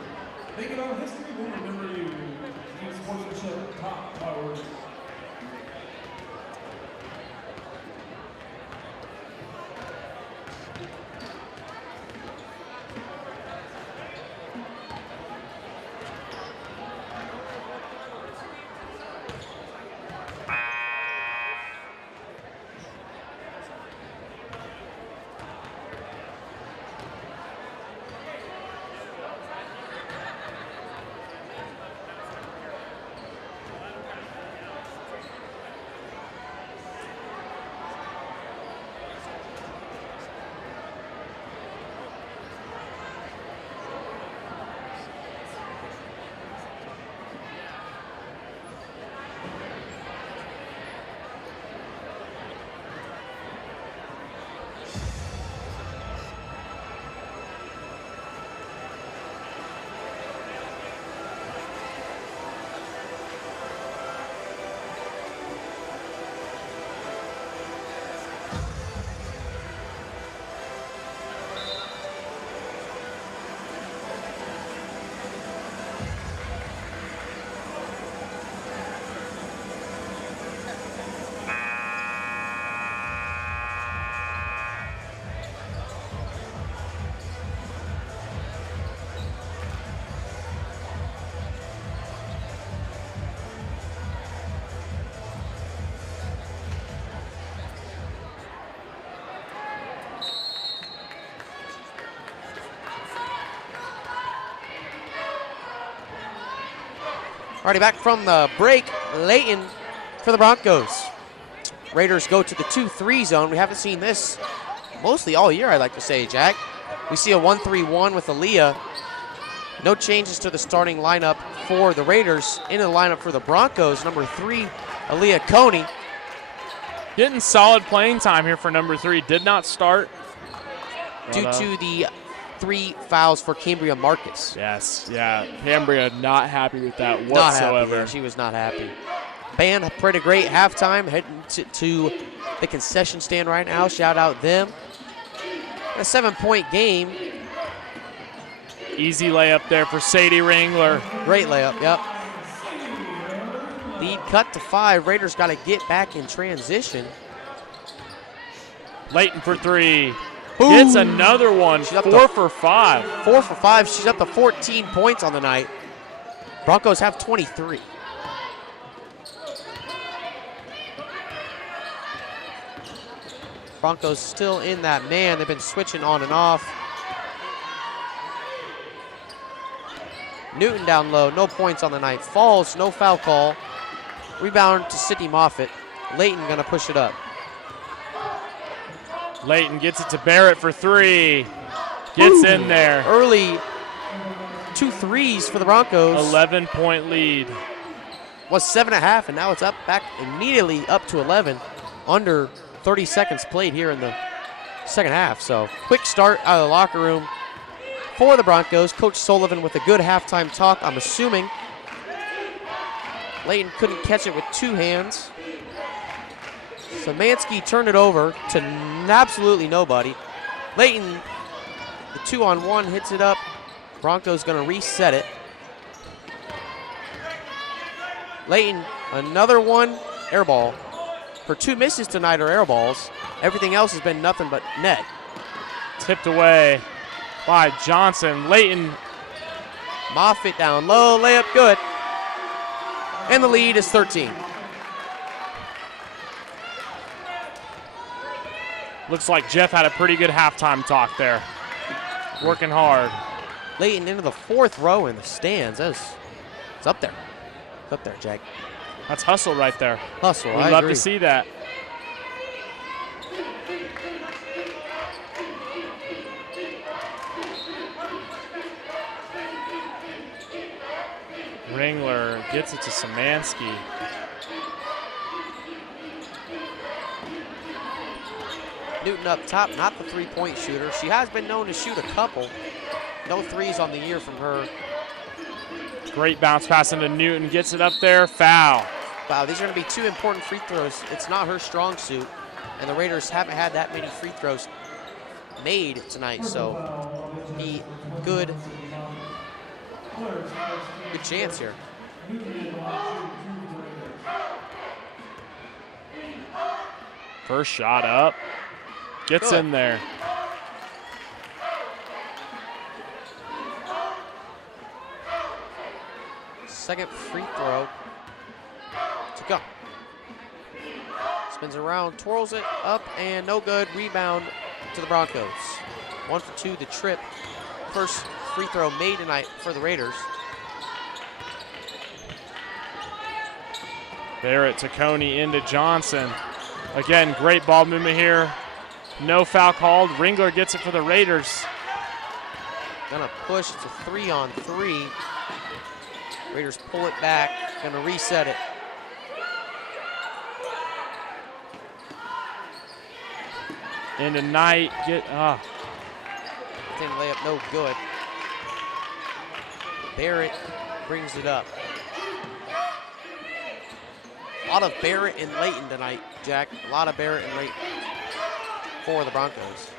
Think about history will remember you. Keep sportsmanship top priority. Already back from the break, Layton for the Broncos. Raiders go to the 2-3 zone. We haven't seen this mostly all year, I'd like to say, Jack. We see a 1-3-1 with Aaliyah. No changes to the starting lineup for the Raiders. In the lineup for the Broncos, number 3, Aaliyah Coney. Getting solid playing time here for number 3. Did not start. Due to the 3 fouls for Cambria Marcus. Yes, yeah. Cambria not happy with that whatsoever. Not happy, yeah, she was not happy. Band played a great halftime, heading to the concession stand right now. Shout out them. A 7-point game. Easy layup there for Sadie Ringler. Great layup, yep. Lead cut to 5. Raiders got to get back in transition. Layton for 3. Boom. Gets another one. She's up 4 to for 5. 4 for 5. She's up to 14 points on the night. Broncos have 23. Broncos still in that man. They've been switching on and off. Newton down low, no points on the night. Falls, no foul call. Rebound to Sydney Moffitt. Layton gonna push it up. Layton gets it to Barrett for 3. Gets in there. Early 2 threes for the Broncos. 11-point lead. Was 7.5, and now it's up back immediately up to 11. Under 30 seconds played here in the second half. So quick start out of the locker room for the Broncos. Coach Sullivan with a good halftime talk, I'm assuming. Layton couldn't catch it with 2 hands. Szymanski turned it over to absolutely nobody. Layton, the 2-on-1, hits it up. Broncos gonna reset it. Layton, another one, air ball. Her 2 misses tonight are air balls. Everything else has been nothing but net. Tipped away by Johnson. Layton. Moffitt down low, layup good. And the lead is 13. Looks like Jeff had a pretty good halftime talk there. Working hard. Layton into the 4th row in the stands. It's up there. It's up there, Jack. That's hustle right there. Hustle, We'd love to see that. Ringler gets it to Szymanski. Newton up top, not the 3-point shooter. She has been known to shoot a couple. No 3s on the year from her. Great bounce pass into Newton. Gets it up there. Foul. Wow, these are going to be 2 important free throws. It's not her strong suit, and the Raiders haven't had that many free throws made tonight, so be good chance here. First shot up. Gets in there. Second free throw to go. Spins around, twirls it up, and no good. Rebound to the Broncos. 1 for 2, the trip. First free throw made tonight for the Raiders. Barrett to Coney into Johnson. Again, great ball movement here. No foul called. Ringler gets it for the Raiders. Gonna push to 3-on-3. Raiders pull it back, gonna reset it. Into Knight. Thin layup, no good. Barrett brings it up. A lot of Barrett and Layton tonight, Jack. A lot of Barrett and Layton for the Broncos.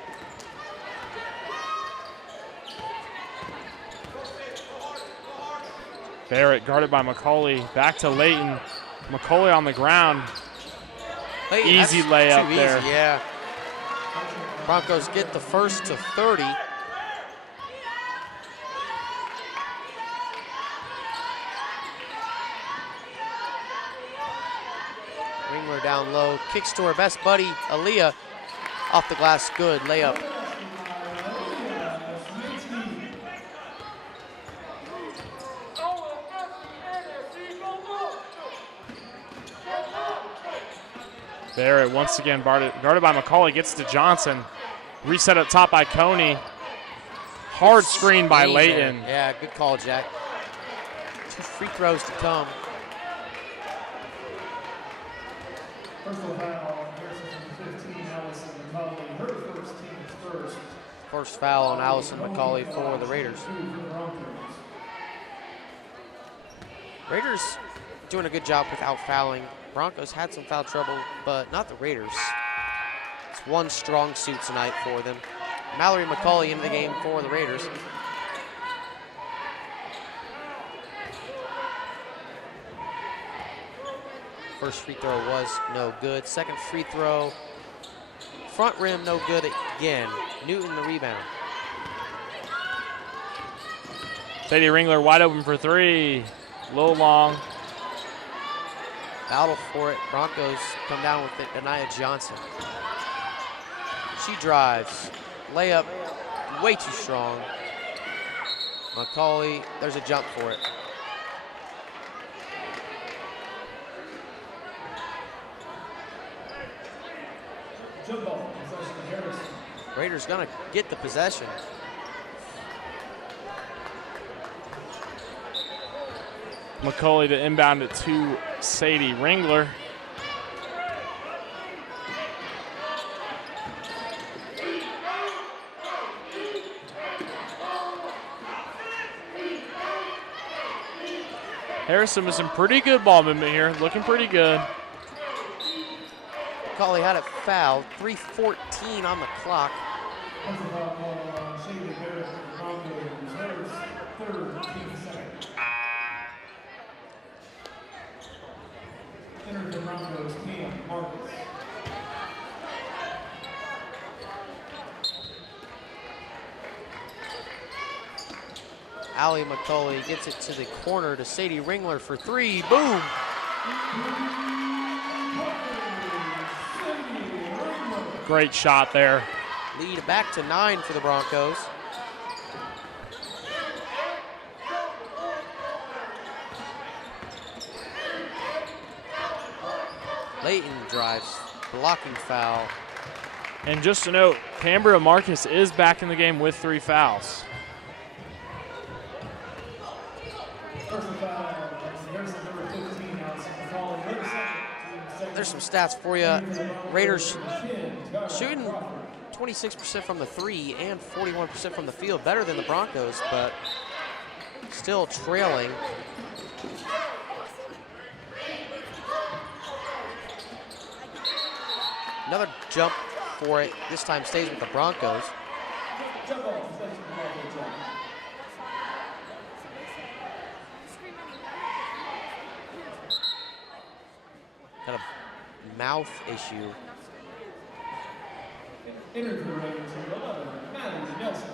Barrett guarded by McCauley. Back to Layton. McCauley on the ground. Layton, easy layup too there. Easy, yeah. Broncos get the first to 30. Ringler down low, kicks to her best buddy, Aaliyah. Off the glass, good layup. Barrett once again guarded by McCauley, gets to Johnson. Reset up top by Coney. Hard screen by Layton. Yeah, good call, Jack. 2 free throws to come. Personal foul, Harrison's 15, Allison McCauley. Her first team's first. First foul on Allison McCauley for the Raiders. Raiders doing a good job without fouling. Broncos had some foul trouble, but not the Raiders. It's one strong suit tonight for them. Mallory McCauley into the game for the Raiders. First free throw was no good. Second free throw, front rim, no good again. Newton the rebound. Sadie Ringler wide open for 3. A little long. Battle for it. Broncos come down with it. Anaya Johnson. She drives. Layup way too strong. McCauley, there's a jump for it. Jump ball, possession to Harrison. Raiders gonna get the possession. McCauley to inbound it to Sadie Ringler. Harrison with some pretty good ball movement here, looking pretty good. McCauley had it fouled. 3:14 on the clock. Personal foul called on Shaylee Barrett for the Broncos. Hers third, team second. Entering the Broncos, Cam Marcus. Allie McCauley gets it to the corner to Sadie Ringler for 3. Boom! Great shot there. Lead back to 9 for the Broncos. Layton drives, blocking foul. And just to note, Cambria Marcus is back in the game with 3 fouls. Personal foul, Harrison number 15, Allison McCauley. Her second, There's some stats for you. Raiders shooting 26% from the 3 and 41% from the field, better than the Broncos, but still trailing. Another jump for it, this time stays with the Broncos. jump ball, possession to Broncos. Jump. Got a mouth issue. Entered the Raiders number 11, Maddie Nelson.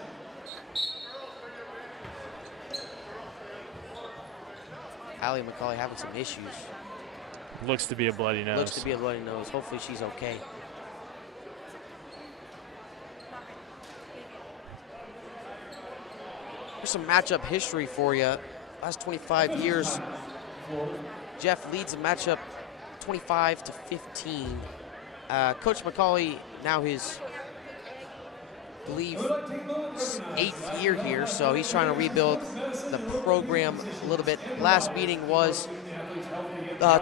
Allie McCauley having some issues. Looks to be a bloody nose. Looks to be a bloody nose. Hopefully she's okay. Here's some matchup history for you. Last 25 years, Jeff leads the matchup 25-15. Coach McCauley, now his, I believe, 8th year here, so he's trying to rebuild the program a little bit. Last meeting was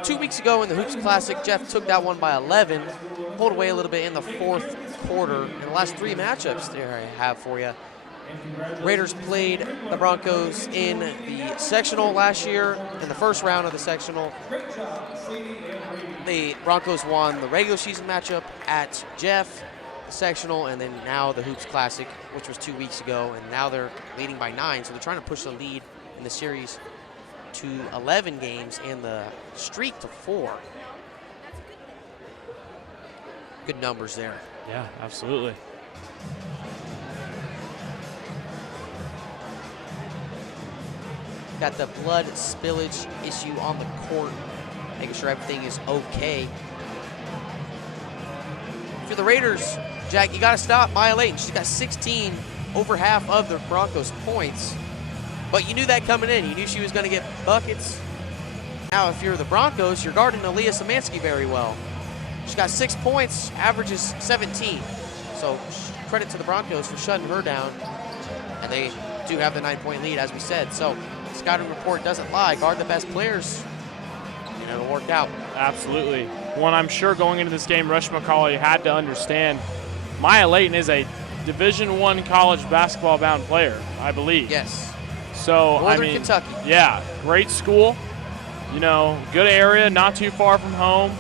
2 weeks ago in the Hoops Classic. Jeff took that one by 11, pulled away a little bit in the 4th quarter. And the last 3 matchups there I have for you. Raiders played the Broncos in the sectional last year, in the first round of the sectional. The Broncos won the regular season matchup at Jeff, the sectional, and then now the Hoops Classic, which was 2 weeks ago, and now they're leading by 9, so they're trying to push the lead in the series to 11 games and the streak to 4. Good numbers there. Yeah, absolutely. Got the blood spillage issue on the court, making sure everything is okay. For the Raiders, Jack, you got to stop Maya Layton. She's got 16, over half of the Broncos' points. But you knew that coming in. You knew she was going to get buckets. Now, if you're the Broncos, you're guarding Aaliyah Szymanski very well. She got 6 points, averages 17. So credit to the Broncos for shutting her down. And they do have the 9-point lead, as we said. So scouting report doesn't lie. Guard the best players, and it'll work out. Absolutely. One I'm sure going into this game, Rush McCauley had to understand. Maya Layton is a Division I college basketball-bound player, I believe. Yes. So, Northern Kentucky. Yeah, great school. You know, good area, not too far from home.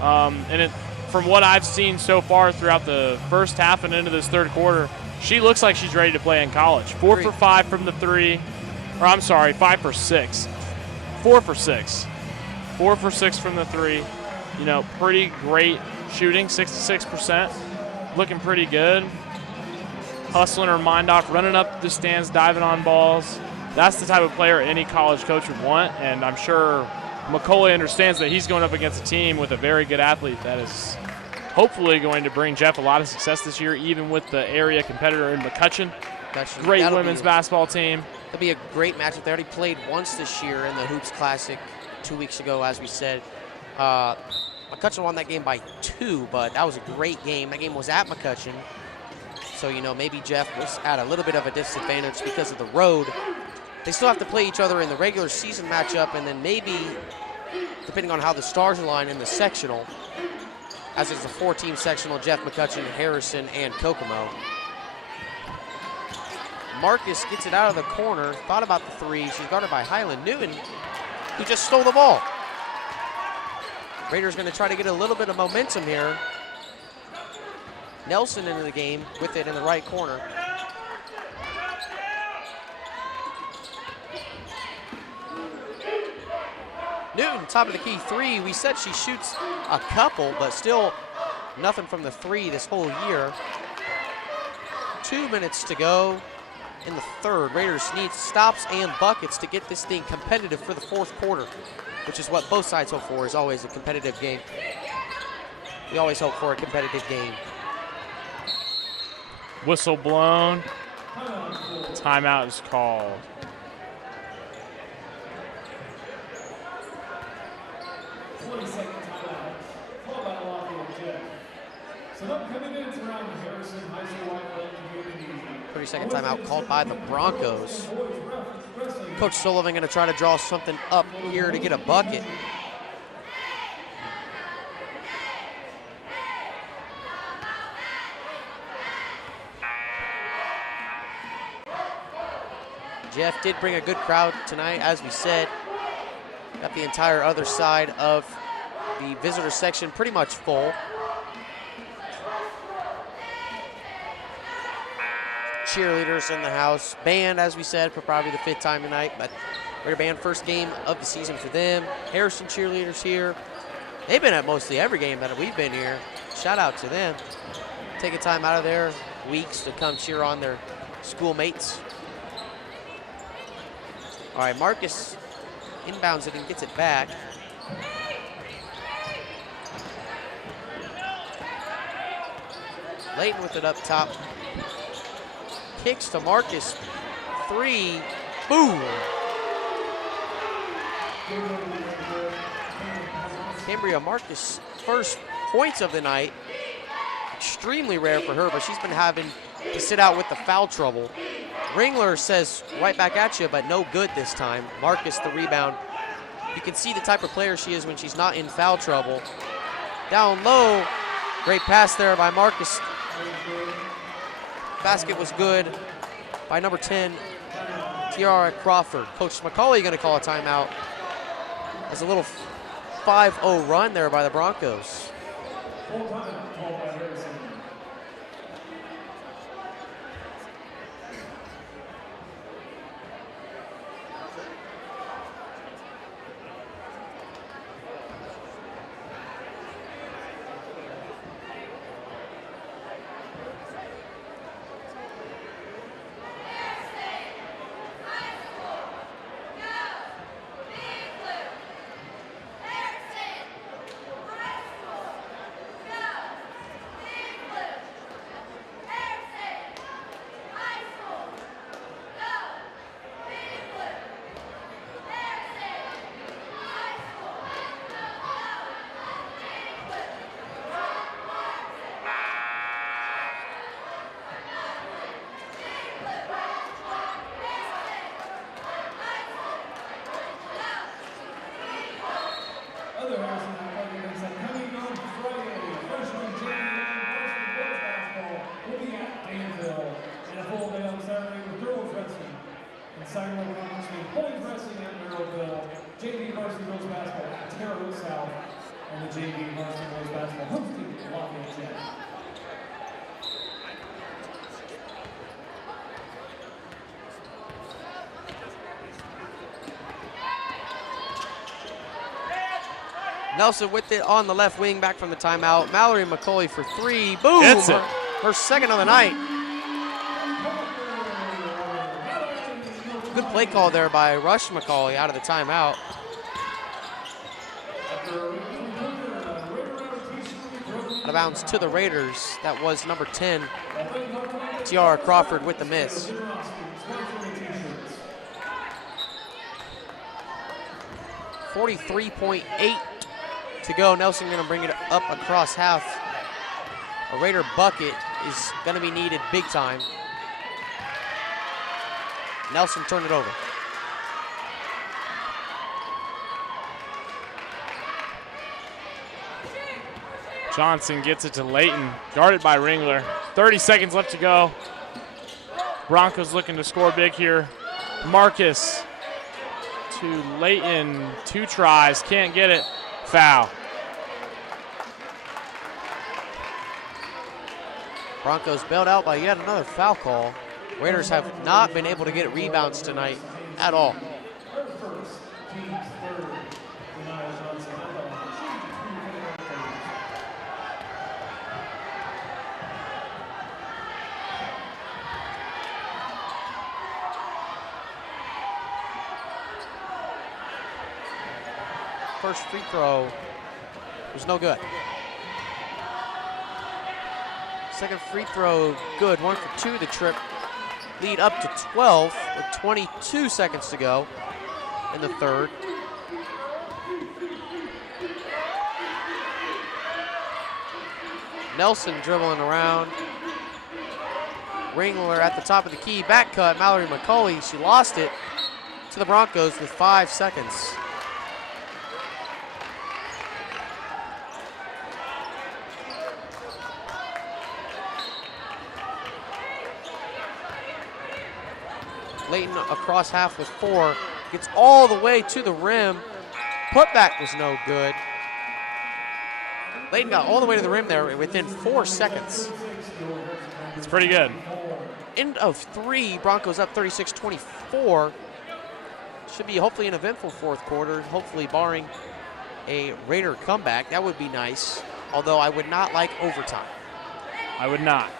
And from what I've seen so far throughout the first half and into this third quarter, she looks like she's ready to play in college. 4 for 5 from the 3. Or I'm sorry, 5 for 6. 4 for 6. 4 for 6 from the 3. You know, pretty great shooting, 66%. Looking pretty good. Hustling her mind off, running up the stands, diving on balls. That's the type of player any college coach would want, and I'm sure McCauley understands that he's going up against a team with a very good athlete that is hopefully going to bring Jeff a lot of success this year, even with the area competitor in McCutcheon. Great women's basketball team. It'll be a great matchup. They already played once this year in the Hoops Classic 2 weeks ago, as we said. McCutcheon won that game by 2, but that was a great game. That game was at McCutcheon. So, you know, maybe Jeff was at a little bit of a disadvantage because of the road. They still have to play each other in the regular season matchup, and then maybe, depending on how the stars align in the sectional, as it's a 4-team sectional, Jeff, McCutcheon, Harrison, and Kokomo. Marcus gets it out of the corner, thought about the 3. She's guarded by Highland Newton, who just stole the ball. Raiders going to try to get a little bit of momentum here. Nelson into the game with it in the right corner. Newton, top of the key 3. We said she shoots a couple, but still nothing from the 3 this whole year. 2 minutes to go in the third. Raiders need stops and buckets to get this thing competitive for the fourth quarter, which is what both sides hope for, is always a competitive game. We always hope for a competitive game. Whistle blown. Timeout is called. Second timeout called by the Broncos. Coach Sullivan going to try to draw something up here to get a bucket. Jeff did bring a good crowd tonight, as we said. Got the entire other side of the visitor section pretty much full. Cheerleaders in the house. Band, as we said, for probably the 5th time tonight, but Raider Band, first game of the season for them. Harrison cheerleaders here. They've been at mostly every game that we've been here. Shout out to them. Taking time out of their weeks to come cheer on their schoolmates. All right, Marcus inbounds it and gets it back. Layton with it up top. Kicks to Marcus. 3. Boom. Cambria Marcus, first points of the night. Extremely rare for her, but she's been having to sit out with the foul trouble. Ringler says right back at you, but no good this time. Marcus the rebound. You can see the type of player she is when she's not in foul trouble. Down low, great pass there by Marcus. Basket was good by number 10, Tiara Crawford. Coach McCauley going to call a timeout. As a little 5-0 run there by the Broncos. other Harrison athletic events coming on Friday. Freshman JV varsity boys basketball will be at Danville, and a full day on Saturday with girls wrestling. And Saturday wrestling, boys wrestling at Merrillville, JV varsity girls basketball at Terre Haute South, and the JV varsity boys basketball hosting Lafayette Jet. Nelson with it on the left wing, back from the timeout. Mallory McCauley for three. Boom! Hits it. Her second of the night. Good play call there by Rush McCauley out of the timeout. Out of bounds to the Raiders. That was number 10, Tiara Crawford with the miss. .48 to go. Nelson going to bring it up across half. A Raider bucket is going to be needed big time. Nelson turned it over. Johnson gets it to Layton, guarded by Ringler. 30 seconds left to go. Broncos looking to score big here. Marcus to Layton, 2 tries, can't get it. Foul. Broncos bailed out by yet another foul call. Raiders have not been able to get rebounds tonight at all. First free throw was no good. Second free throw good, 1 for 2 the trip. Lead up to 12 with 22 seconds to go in the third. Nelson dribbling around. Ringler at the top of the key, back cut, Mallory McCauley, she lost it to the Broncos with 5 seconds. Layton across half with 4, gets all the way to the rim. Putback was no good. Layton got all the way to the rim there within 4 seconds. It's pretty good. End of 3, Broncos up 36-24. Should be hopefully an eventful fourth quarter, hopefully barring a Raider comeback. That would be nice, although I would not like overtime. I would not.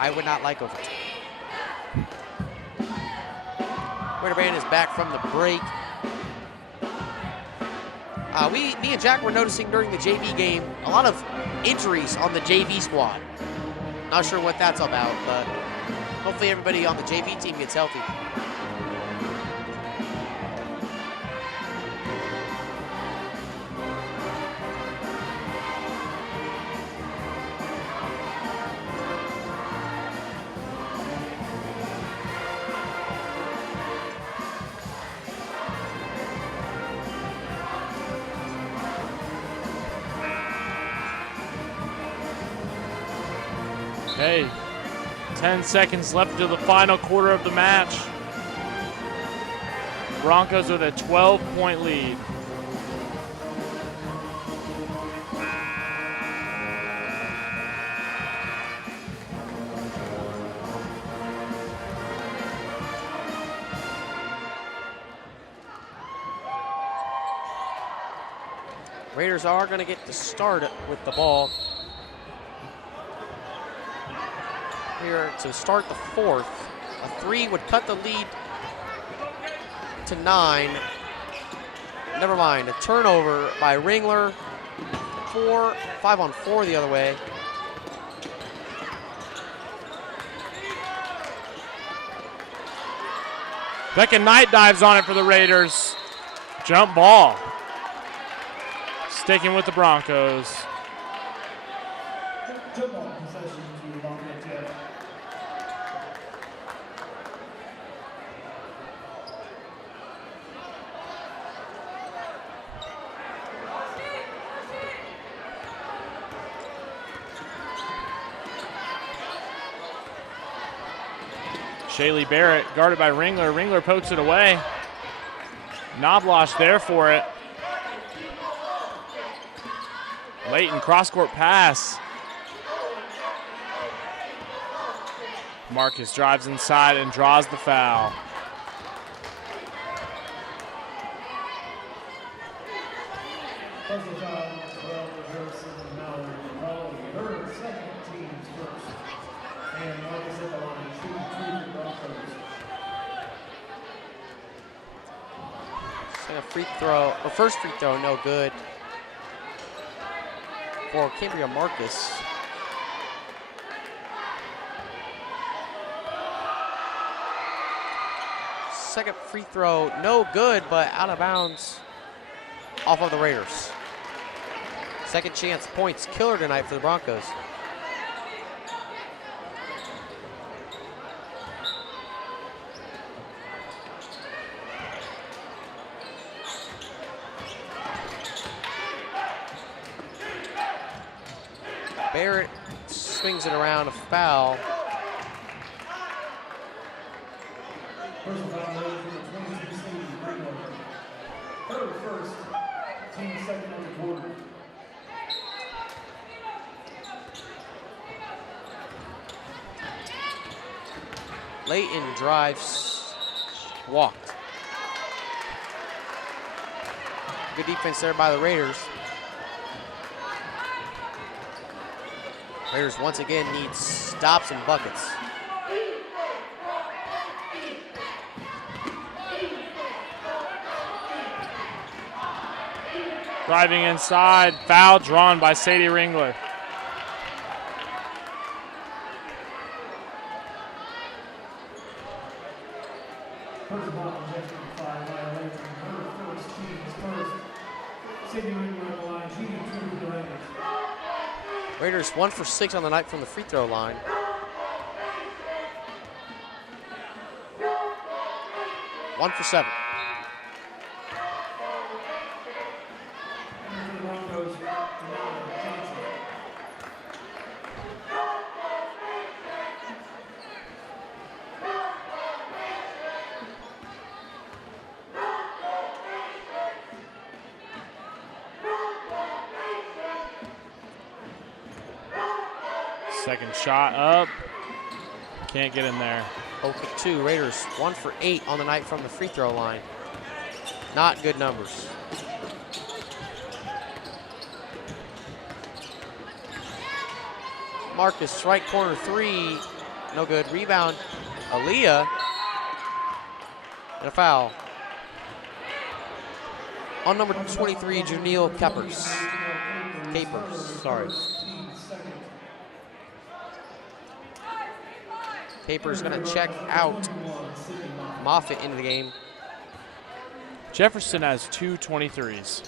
I would not like overtime. Raider band is back from the break. Me and Jack were noticing during the JV game a lot of injuries on the JV squad. Not sure what that's about, but hopefully everybody on the JV team gets healthy. Okay, 10 seconds left to the final quarter of the match. Broncos with a 12-point lead. Raiders are going to get to start with the ball here to start the fourth. A 3 would cut the lead to 9. Never mind, a turnover by Ringler. 5 on 4 the other way. Becca Knight dives on it for the Raiders. Jump ball. Sticking with the Broncos. Jump ball possession to Lafayette Jet. Shaylee Barrett guarded by Ringler. Ringler pokes it away. Knobloch there for it. Layton cross-court pass. Marcus drives inside and draws the foul. Personal foul, 12 for Harrison and Mallory. Mallory, her second team's first. And Marcus at the line, shooting 2 for Broncos. Second free throw, or first free throw, no good for Cambria Marcus. Second free throw, no good, but out of bounds off of the Raiders. Second chance points killer tonight for the Broncos. Barrett swings it around, a foul. Personal foul, for the 22 Greenwood. Her first, team second on the quarter. Layton drives, walked. Good defense there by the Raiders. Raiders once again need stops and buckets. Driving inside, foul drawn by Sadie Ringler. First of all, objection 5 violation. Her first, team's first. Sadie Ringler on the line, shooting 2 for the Raiders. Raiders 1 for 6 on the night from the free throw line. One for 7. And for the Broncos, Denali Johnson. Second shot up. Can't get in there. 0 for 2. Raiders 1 for 8 on the night from the free throw line. Not good numbers. Marcus, right corner 3. No good. Rebound, Aaliyah. And a foul on number 23, Janelle Capers. Sorry. Capers gonna check out. Moffitt into the game. Jefferson has 2 23s.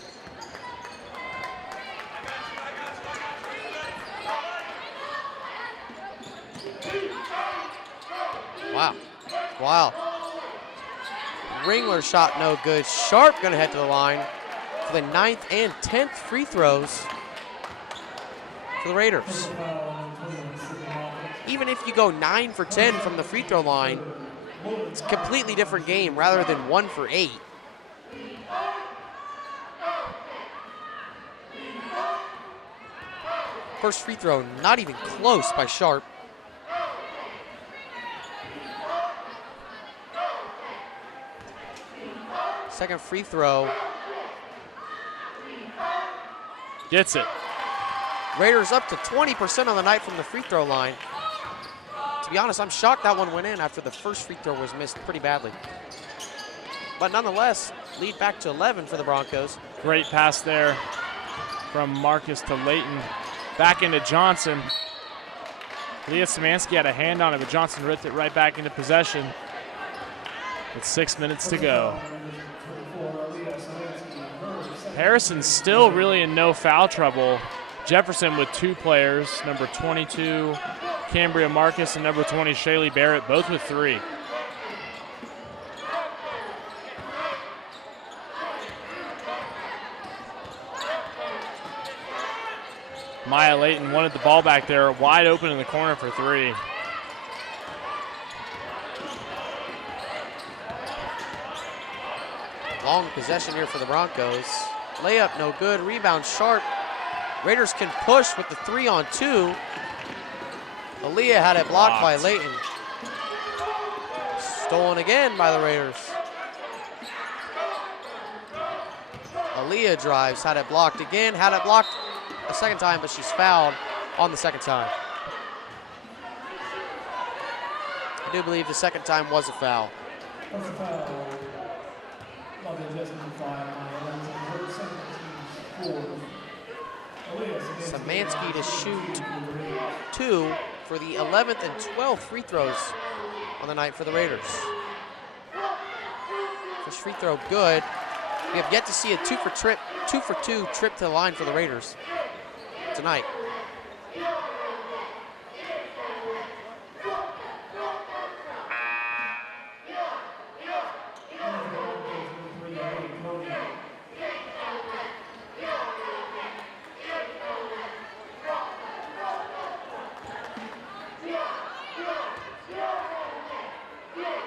Wow. Ringler shot no good. Sharp gonna head to the line for the 9th and 10th free throws for the Raiders. Even if you go 9 for 10 from the free throw line, it's a completely different game rather than 1 for 8. First free throw, not even close by Sharp. Second free throw. Gets it. Raiders up to 20% on the night from the free throw line. To be honest, I'm shocked that one went in after the first free throw was missed pretty badly. But nonetheless, lead back to 11 for the Broncos. Great pass there from Marcus to Layton. Back into Johnson. Leah Szymanski had a hand on it, but Johnson ripped it right back into possession with 6 minutes to go. Harrison's still really in no foul trouble. Jefferson with 2 players, number 22, Cambria Marcus, and number 20, Shaylee Barrett, both with 3. Maya Layton wanted the ball back there, wide open in the corner for 3. Long possession here for the Broncos. Layup no good, rebound sharp. Raiders can push with the 3-on-2. Aaliyah had it blocked by Layton. Stolen again by the Raiders. Aaliyah drives, had it blocked again, had it blocked a second time, but she's fouled on the second time. I do believe the second time was a foul. That's a foul. Love the adjustment to 5 Samansky to shoot 2 for the 11th and 12th free throws on the night for the Raiders. First free throw good. We have yet to see a 2 for 2 trip to the line for the Raiders tonight.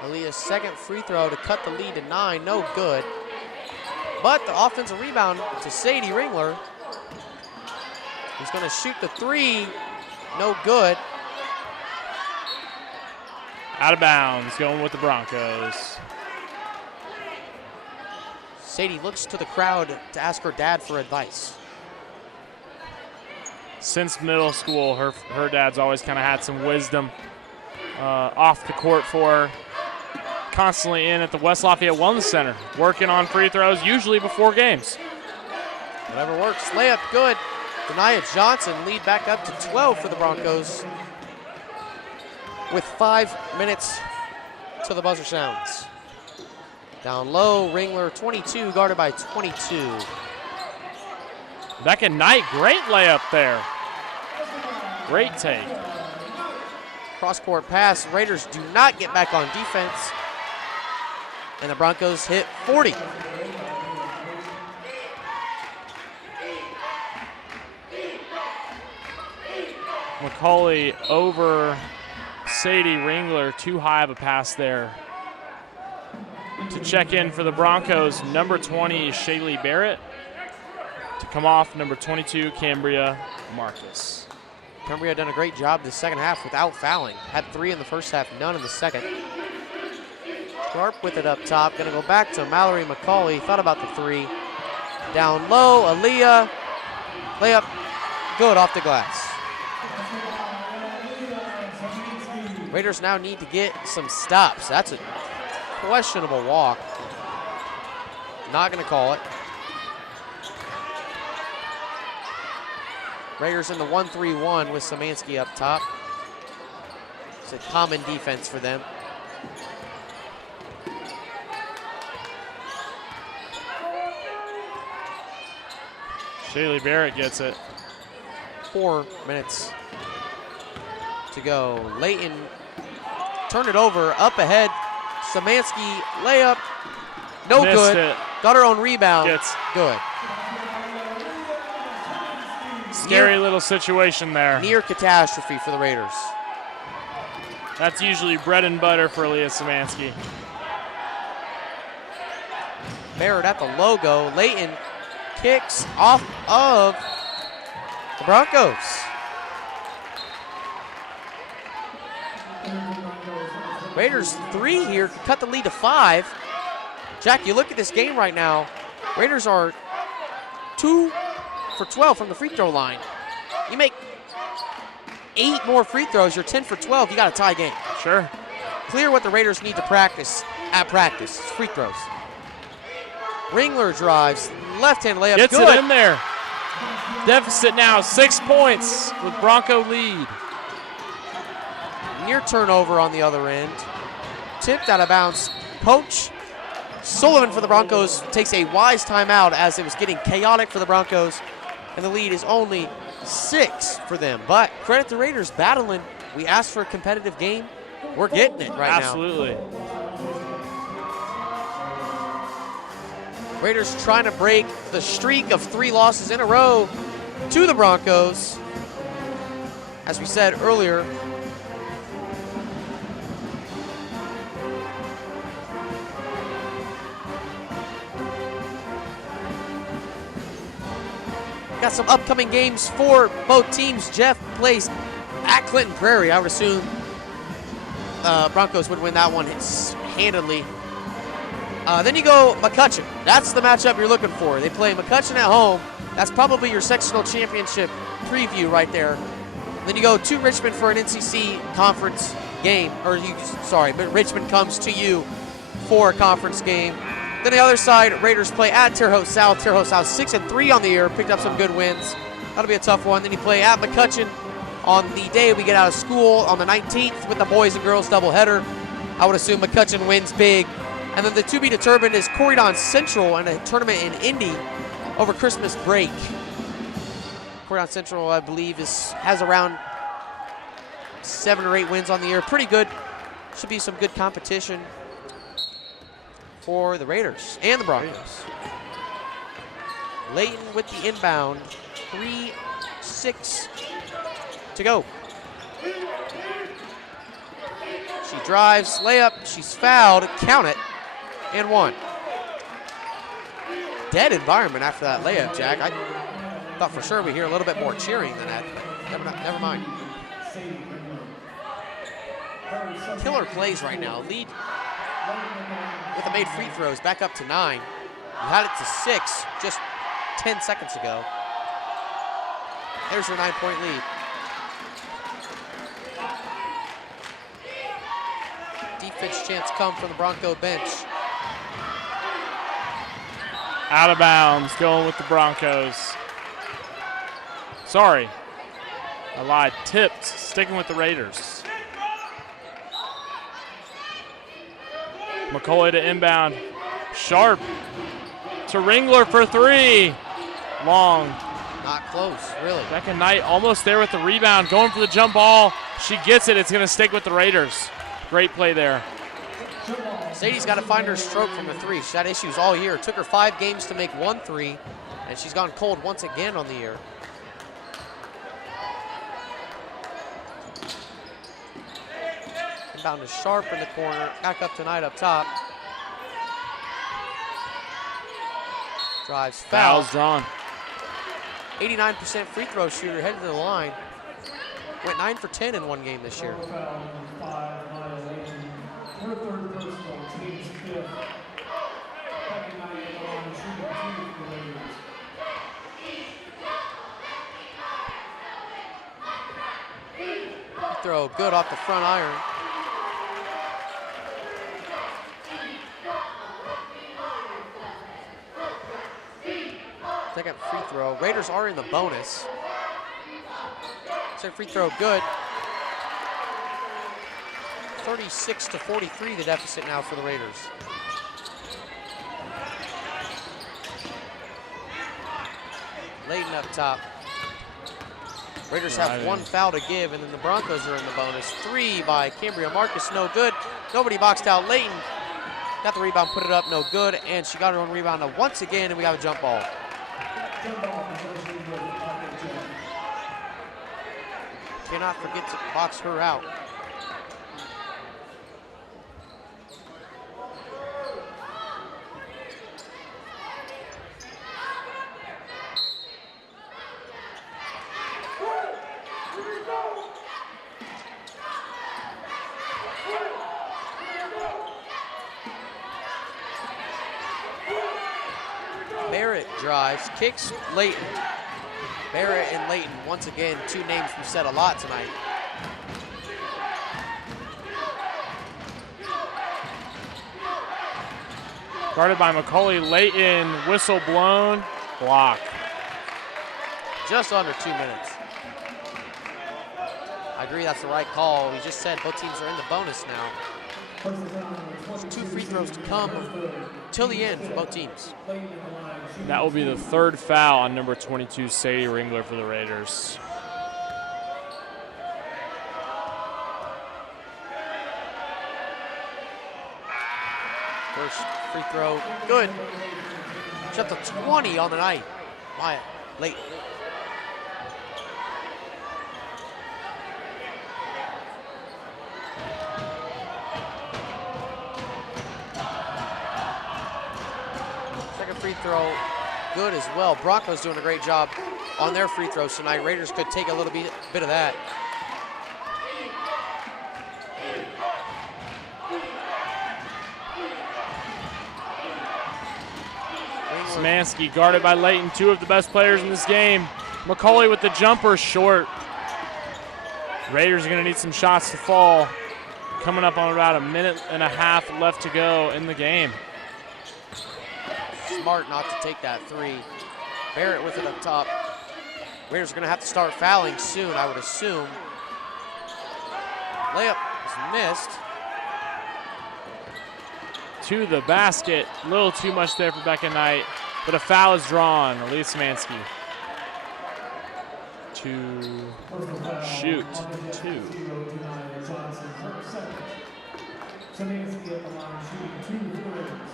Aaliyah's second free throw to cut the lead to 9, no good. But the offensive rebound to Sadie Ringler. He's going to shoot the 3, no good. Out of bounds, going with the Broncos. Sadie looks to the crowd to ask her dad for advice. Since middle school, her dad's always kind of had some wisdom off the court for her. Constantly in at the West Lafayette Wellness Center, working on free throws, usually before games. Whatever works. Layup good. Denia Johnson lead back up to 12 for the Broncos with 5 minutes till the buzzer sounds. Down low, Ringler 22, guarded by 22. Becca Knight, great layup there. Great take. Cross-court pass. Raiders do not get back on defense. And the Broncos hit 40. McCauley over Sadie Ringler, too high of a pass there. To check in for the Broncos, number 20 is Shaylee Barrett. To come off, number 22, Cambria Marcus. Cambria done a great job this second half without fouling. Had 3 in the first half, none in the second. Sharp with it up top. Going to go back to Mallory McCauley. Thought about the 3. Down low, Aaliyah. Layup, good off the glass. Raiders now need to get some stops. That's a questionable walk. Not going to call it. Raiders in the 1-3-1 with Samansky up top. It's a common defense for them. Shaylee Barrett gets it. 4 minutes to go. Layton turned it over, up ahead. Samansky layup, no Missed good. it. Got her own rebound, Gets good. Scary little situation there. Near catastrophe for the Raiders. That's usually bread and butter for Leah Samansky. Barrett at the logo. Layton kicks off of the Broncos. Raiders 3 here, cut the lead to 5. Jack, you look at this game right now. Raiders are 2 for 12 from the free throw line. You make 8 more free throws, you're 10 for 12, you got a tie game. Sure. Clear what the Raiders need to practice at practice, free throws. Ringler drives, left-hand layup, Gets good. it in there. Deficit now, 6 points with Bronco lead. Near turnover on the other end. Tipped out of bounds. Coach Sullivan for the Broncos takes a wise timeout as it was getting chaotic for the Broncos, and the lead is only 6 for them. But credit the Raiders battling. We asked for a competitive game. We're getting it right Absolutely. now. Raiders trying to break the streak of 3 losses in a row to the Broncos. As we said earlier, Got some upcoming games for both teams. Jeff plays at Clinton Prairie. I would assume Broncos would win that one handedly. Then you go McCutcheon. That's the matchup you're looking for. They play McCutcheon at home. That's probably your sectional championship preview right there. Then you go to Richmond for an NCC conference game. But Richmond comes to you for a conference game. Then the other side, Raiders play at Terre Haute South. Terre Haute South 6-3 on the year, picked up some good wins. That'll be a tough one. Then you play at McCutcheon on the day we get out of school on the 19th with the boys and girls doubleheader. I would assume McCutcheon wins big. And then the to be determined is Corydon Central and a tournament in Indy over Christmas break. Corydon Central, I believe, has around 7 or 8 wins on the year. Pretty good. Should be some good competition for the Raiders and the Broncos. Layton with the inbound. 3-6 to go. She drives, layup, she's fouled, count it, and 1. Dead environment after that layup, Jack. I thought for sure we'd hear a little bit more cheering than that. Never mind. Killer plays right now. Lead with the made free throws back up to 9. You had it to 6 just 10 seconds ago. There's her 9-point lead. Defense chance come from the Bronco bench. Out of bounds, going with the Broncos. Sorry, I lied. Tipped, sticking with the Raiders. McCauley to inbound. Sharp to Ringler for 3. Long. Not close, really. Becca Knight almost there with the rebound, going for the jump ball. She gets it. It's going to stick with the Raiders. Great play there. Sadie's got to find her stroke from the 3. She's had issues all year. It took her 5 games to make 1 3, and she's gone cold once again on the year. Inbound is Sharp in the corner. Back up to Knight up top. Drives, foul. Fouls drawn. 89% free throw shooter, headed to the line. Went 9 for 10 in one game this year. Throw good off the front iron. Second free throw. Raiders are in the bonus. Second free throw good. 36-43 the deficit now for the Raiders. Layton up top. Raiders have 1 foul to give, and then the Broncos are in the bonus. 3 by Cambria Marcus, no good. Nobody boxed out. Layton got the rebound, put it up, no good, and she got her own rebound once again, and we have a jump ball. Cannot forget to box her out. Barrett drives, kicks Layton. Barrett and Layton, once again, 2 names we've said a lot tonight. Guarded by McCauley. Layton, whistle blown, block. Just under 2 minutes. I agree, that's the right call. We just said both teams are in the bonus now. There's 2 free throws to come till the end for both teams. That will be the 3rd foul on number 22, Sadie Ringler for the Raiders. First free throw, good. Shot the 20 on the night. Wyatt, late. Second free throw, good as well. Broncos doing a great job on their free throws tonight. Raiders could take a little bit of that. Szymanski guarded by Layton, two of the best players in this game. McCauley with the jumper, short. Raiders are going to need some shots to fall. Coming up on about a minute and a half left to go in the game. Smart not to take that three. Barrett with it up top. Raiders are going to have to start fouling soon, I would assume. Layup is missed. To the basket. A little too much there for Becca Knight, but a foul is drawn. Elise Szymanski to shoot two. Szymanski at the line shooting 2 for the Raiders.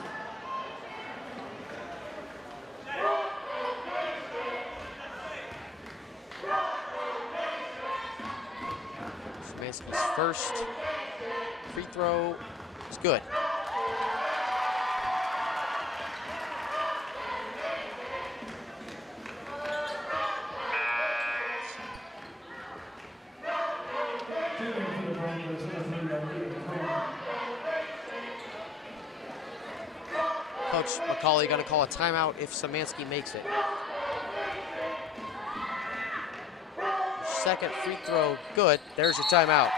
Szymanski's first free throw is good. Coach McCauley going to call a timeout if Szymanski makes it. Second free throw, good. There's your timeout.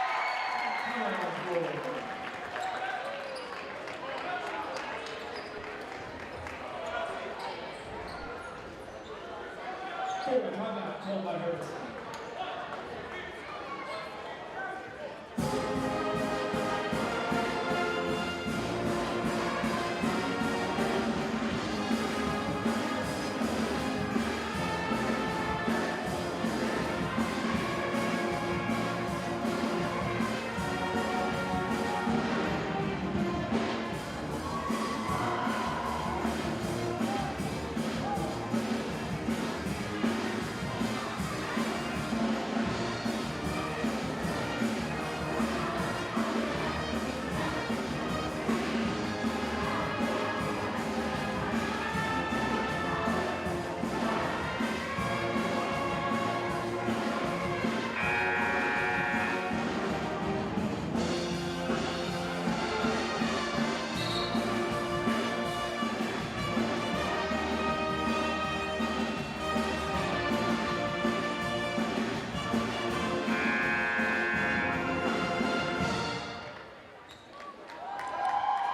Timeout called by Harrison.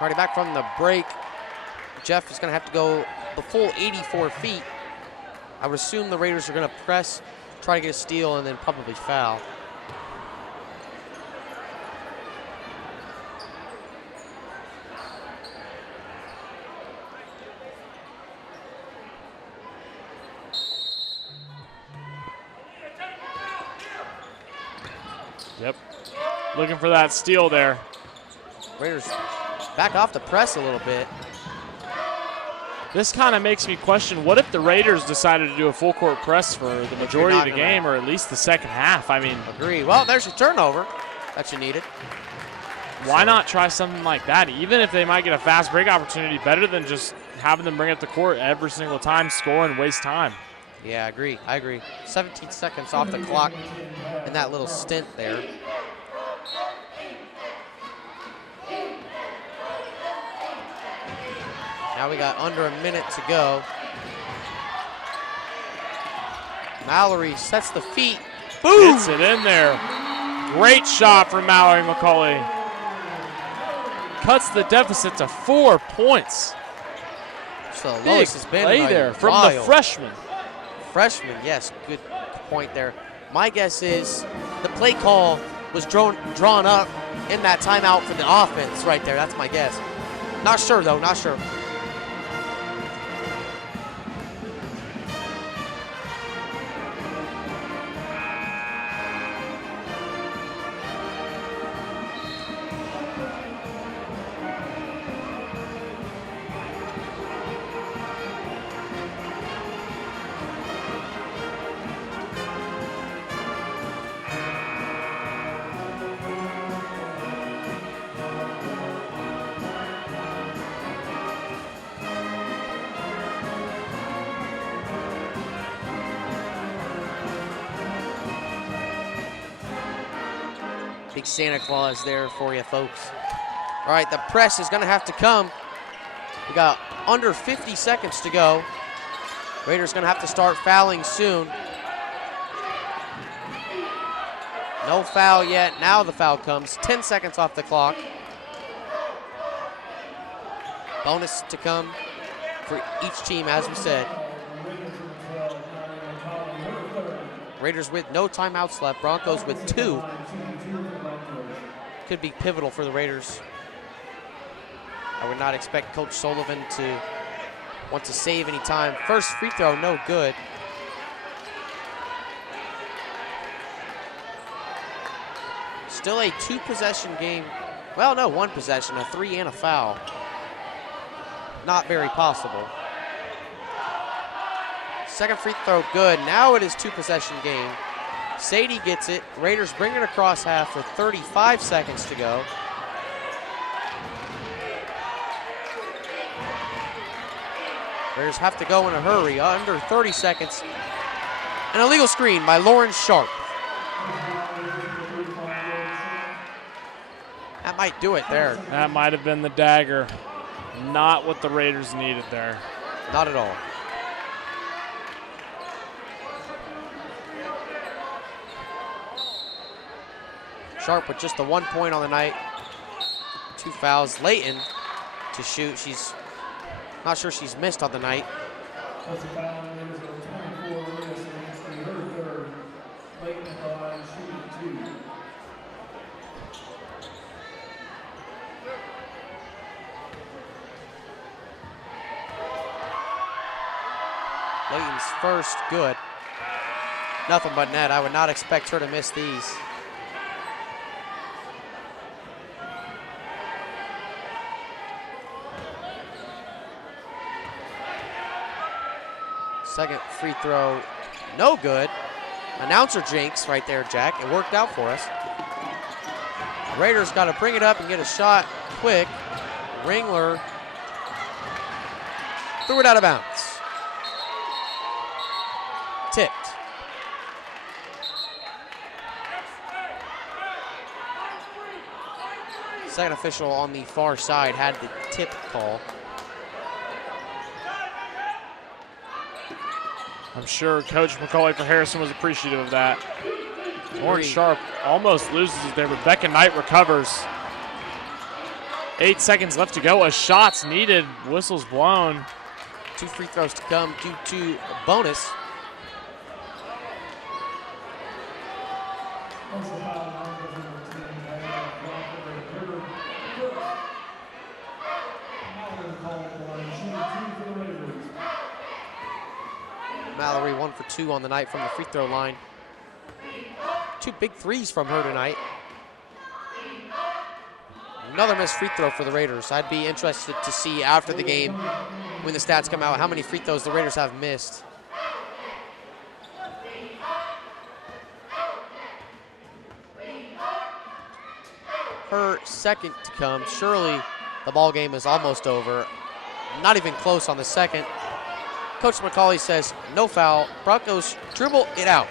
Already back from the break. Jeff is going to have to go the full 84 feet. I would assume the Raiders are going to press, try to get a steal, and then probably foul. Yep. Looking for that steal there. Raiders back off the press a little bit. This kind of makes me question, what if the Raiders decided to do a full court press for the majority of the game, or at least the second half? I mean, agree. Well, there's your turnover that you needed. Why not try something like that? Even if they might get a fast break opportunity, better than just having them bring up the court every single time, score and waste time. Yeah, I agree. I agree. 17 seconds off the clock in that little stint there. Now we got under a minute to go. Mallory sets the feet. Boom! Gets it in there. Great shot from Mallory McCauley. Cuts the deficit to 4 points. So the lowest has been play there from the freshman. Freshman, yes, good point there. My guess is the play call was drawn up in that timeout for the offense right there. That's my guess. Not sure, though, not sure. Big Santa Claus there for you, folks. All right, the press is going to have to come. We got under 50 seconds to go. Raiders going to have to start fouling soon. No foul yet. Now the foul comes. 10 seconds off the clock. Bonus to come for each team, as we said. Raiders with no timeouts left. Broncos with 2. Could be pivotal for the Raiders. I would not expect Coach Sullivan to want to save any time. First free throw, no good. Still a 2-possession game. Well, no, 1 possession, a 3 and a foul. Not very possible. Second free throw, good. Now it is 2-possession game. Sadie gets it. Raiders bring it across half with 35 seconds to go. Raiders have to go in a hurry, under 30 seconds. An illegal screen by Lauren Sharp. That might do it there. That might have been the dagger. Not what the Raiders needed there. Not at all. Sharp with just the 1 point on the night. 2 fouls. Layton to shoot. She's not sure she's missed on the night. That's a foul. Raiders are 24 minutes against the third. Layton at the line, shooting 2. Layton's first, good. Nothing but net. I would not expect her to miss these. Second free throw, no good. Announcer jinx right there, Jack. It worked out for us. Raiders got to bring it up and get a shot quick. Ringler threw it out of bounds. Tipped. Second official on the far side had the tip call. I'm sure Coach McCauley for Harrison was appreciative of that. Lauren Sharp almost loses it there, but Becca Knight recovers. 8 seconds left to go. A shot's needed. Whistle's blown. 2 free throws to come due to a bonus. Mallory 1 for 2 on the night from the free throw line. 2 big threes from her tonight. Another missed free throw for the Raiders. I'd be interested to see after the game, when the stats come out, how many free throws the Raiders have missed. Her second to come. Surely the ball game is almost over. Not even close on the second. Coach McCauley says no foul. Broncos dribble it out.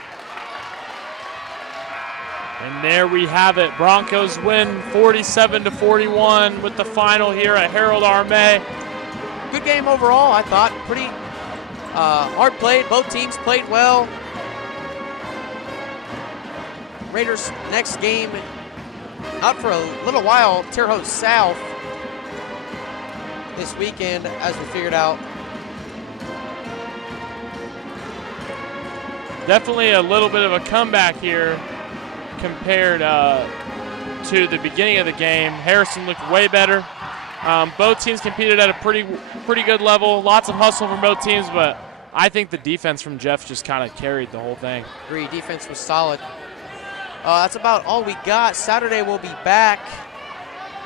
And there we have it. Broncos win 47-41 with the final here at Harold R. May. Good game overall, I thought. Pretty hard played. Both teams played well. Raiders next game, not for a little while, Terre Haute South this weekend, as we figured out. Definitely a little bit of a comeback here compared to the beginning of the game. Harrison looked way better. Both teams competed at a pretty good level. Lots of hustle from both teams, but I think the defense from Jeff just kind of carried the whole thing. Agree, defense was solid. That's about all we got. Saturday we'll be back.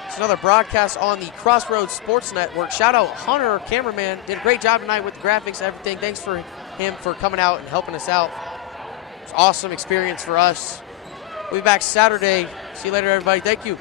It's another broadcast on the Crossroads Sports Network. Shout out Hunter, cameraman, did a great job tonight with the graphics and everything. Thanks for him for coming out and helping us out. It's an awesome experience for us. We'll be back Saturday. See you later, everybody. Thank you.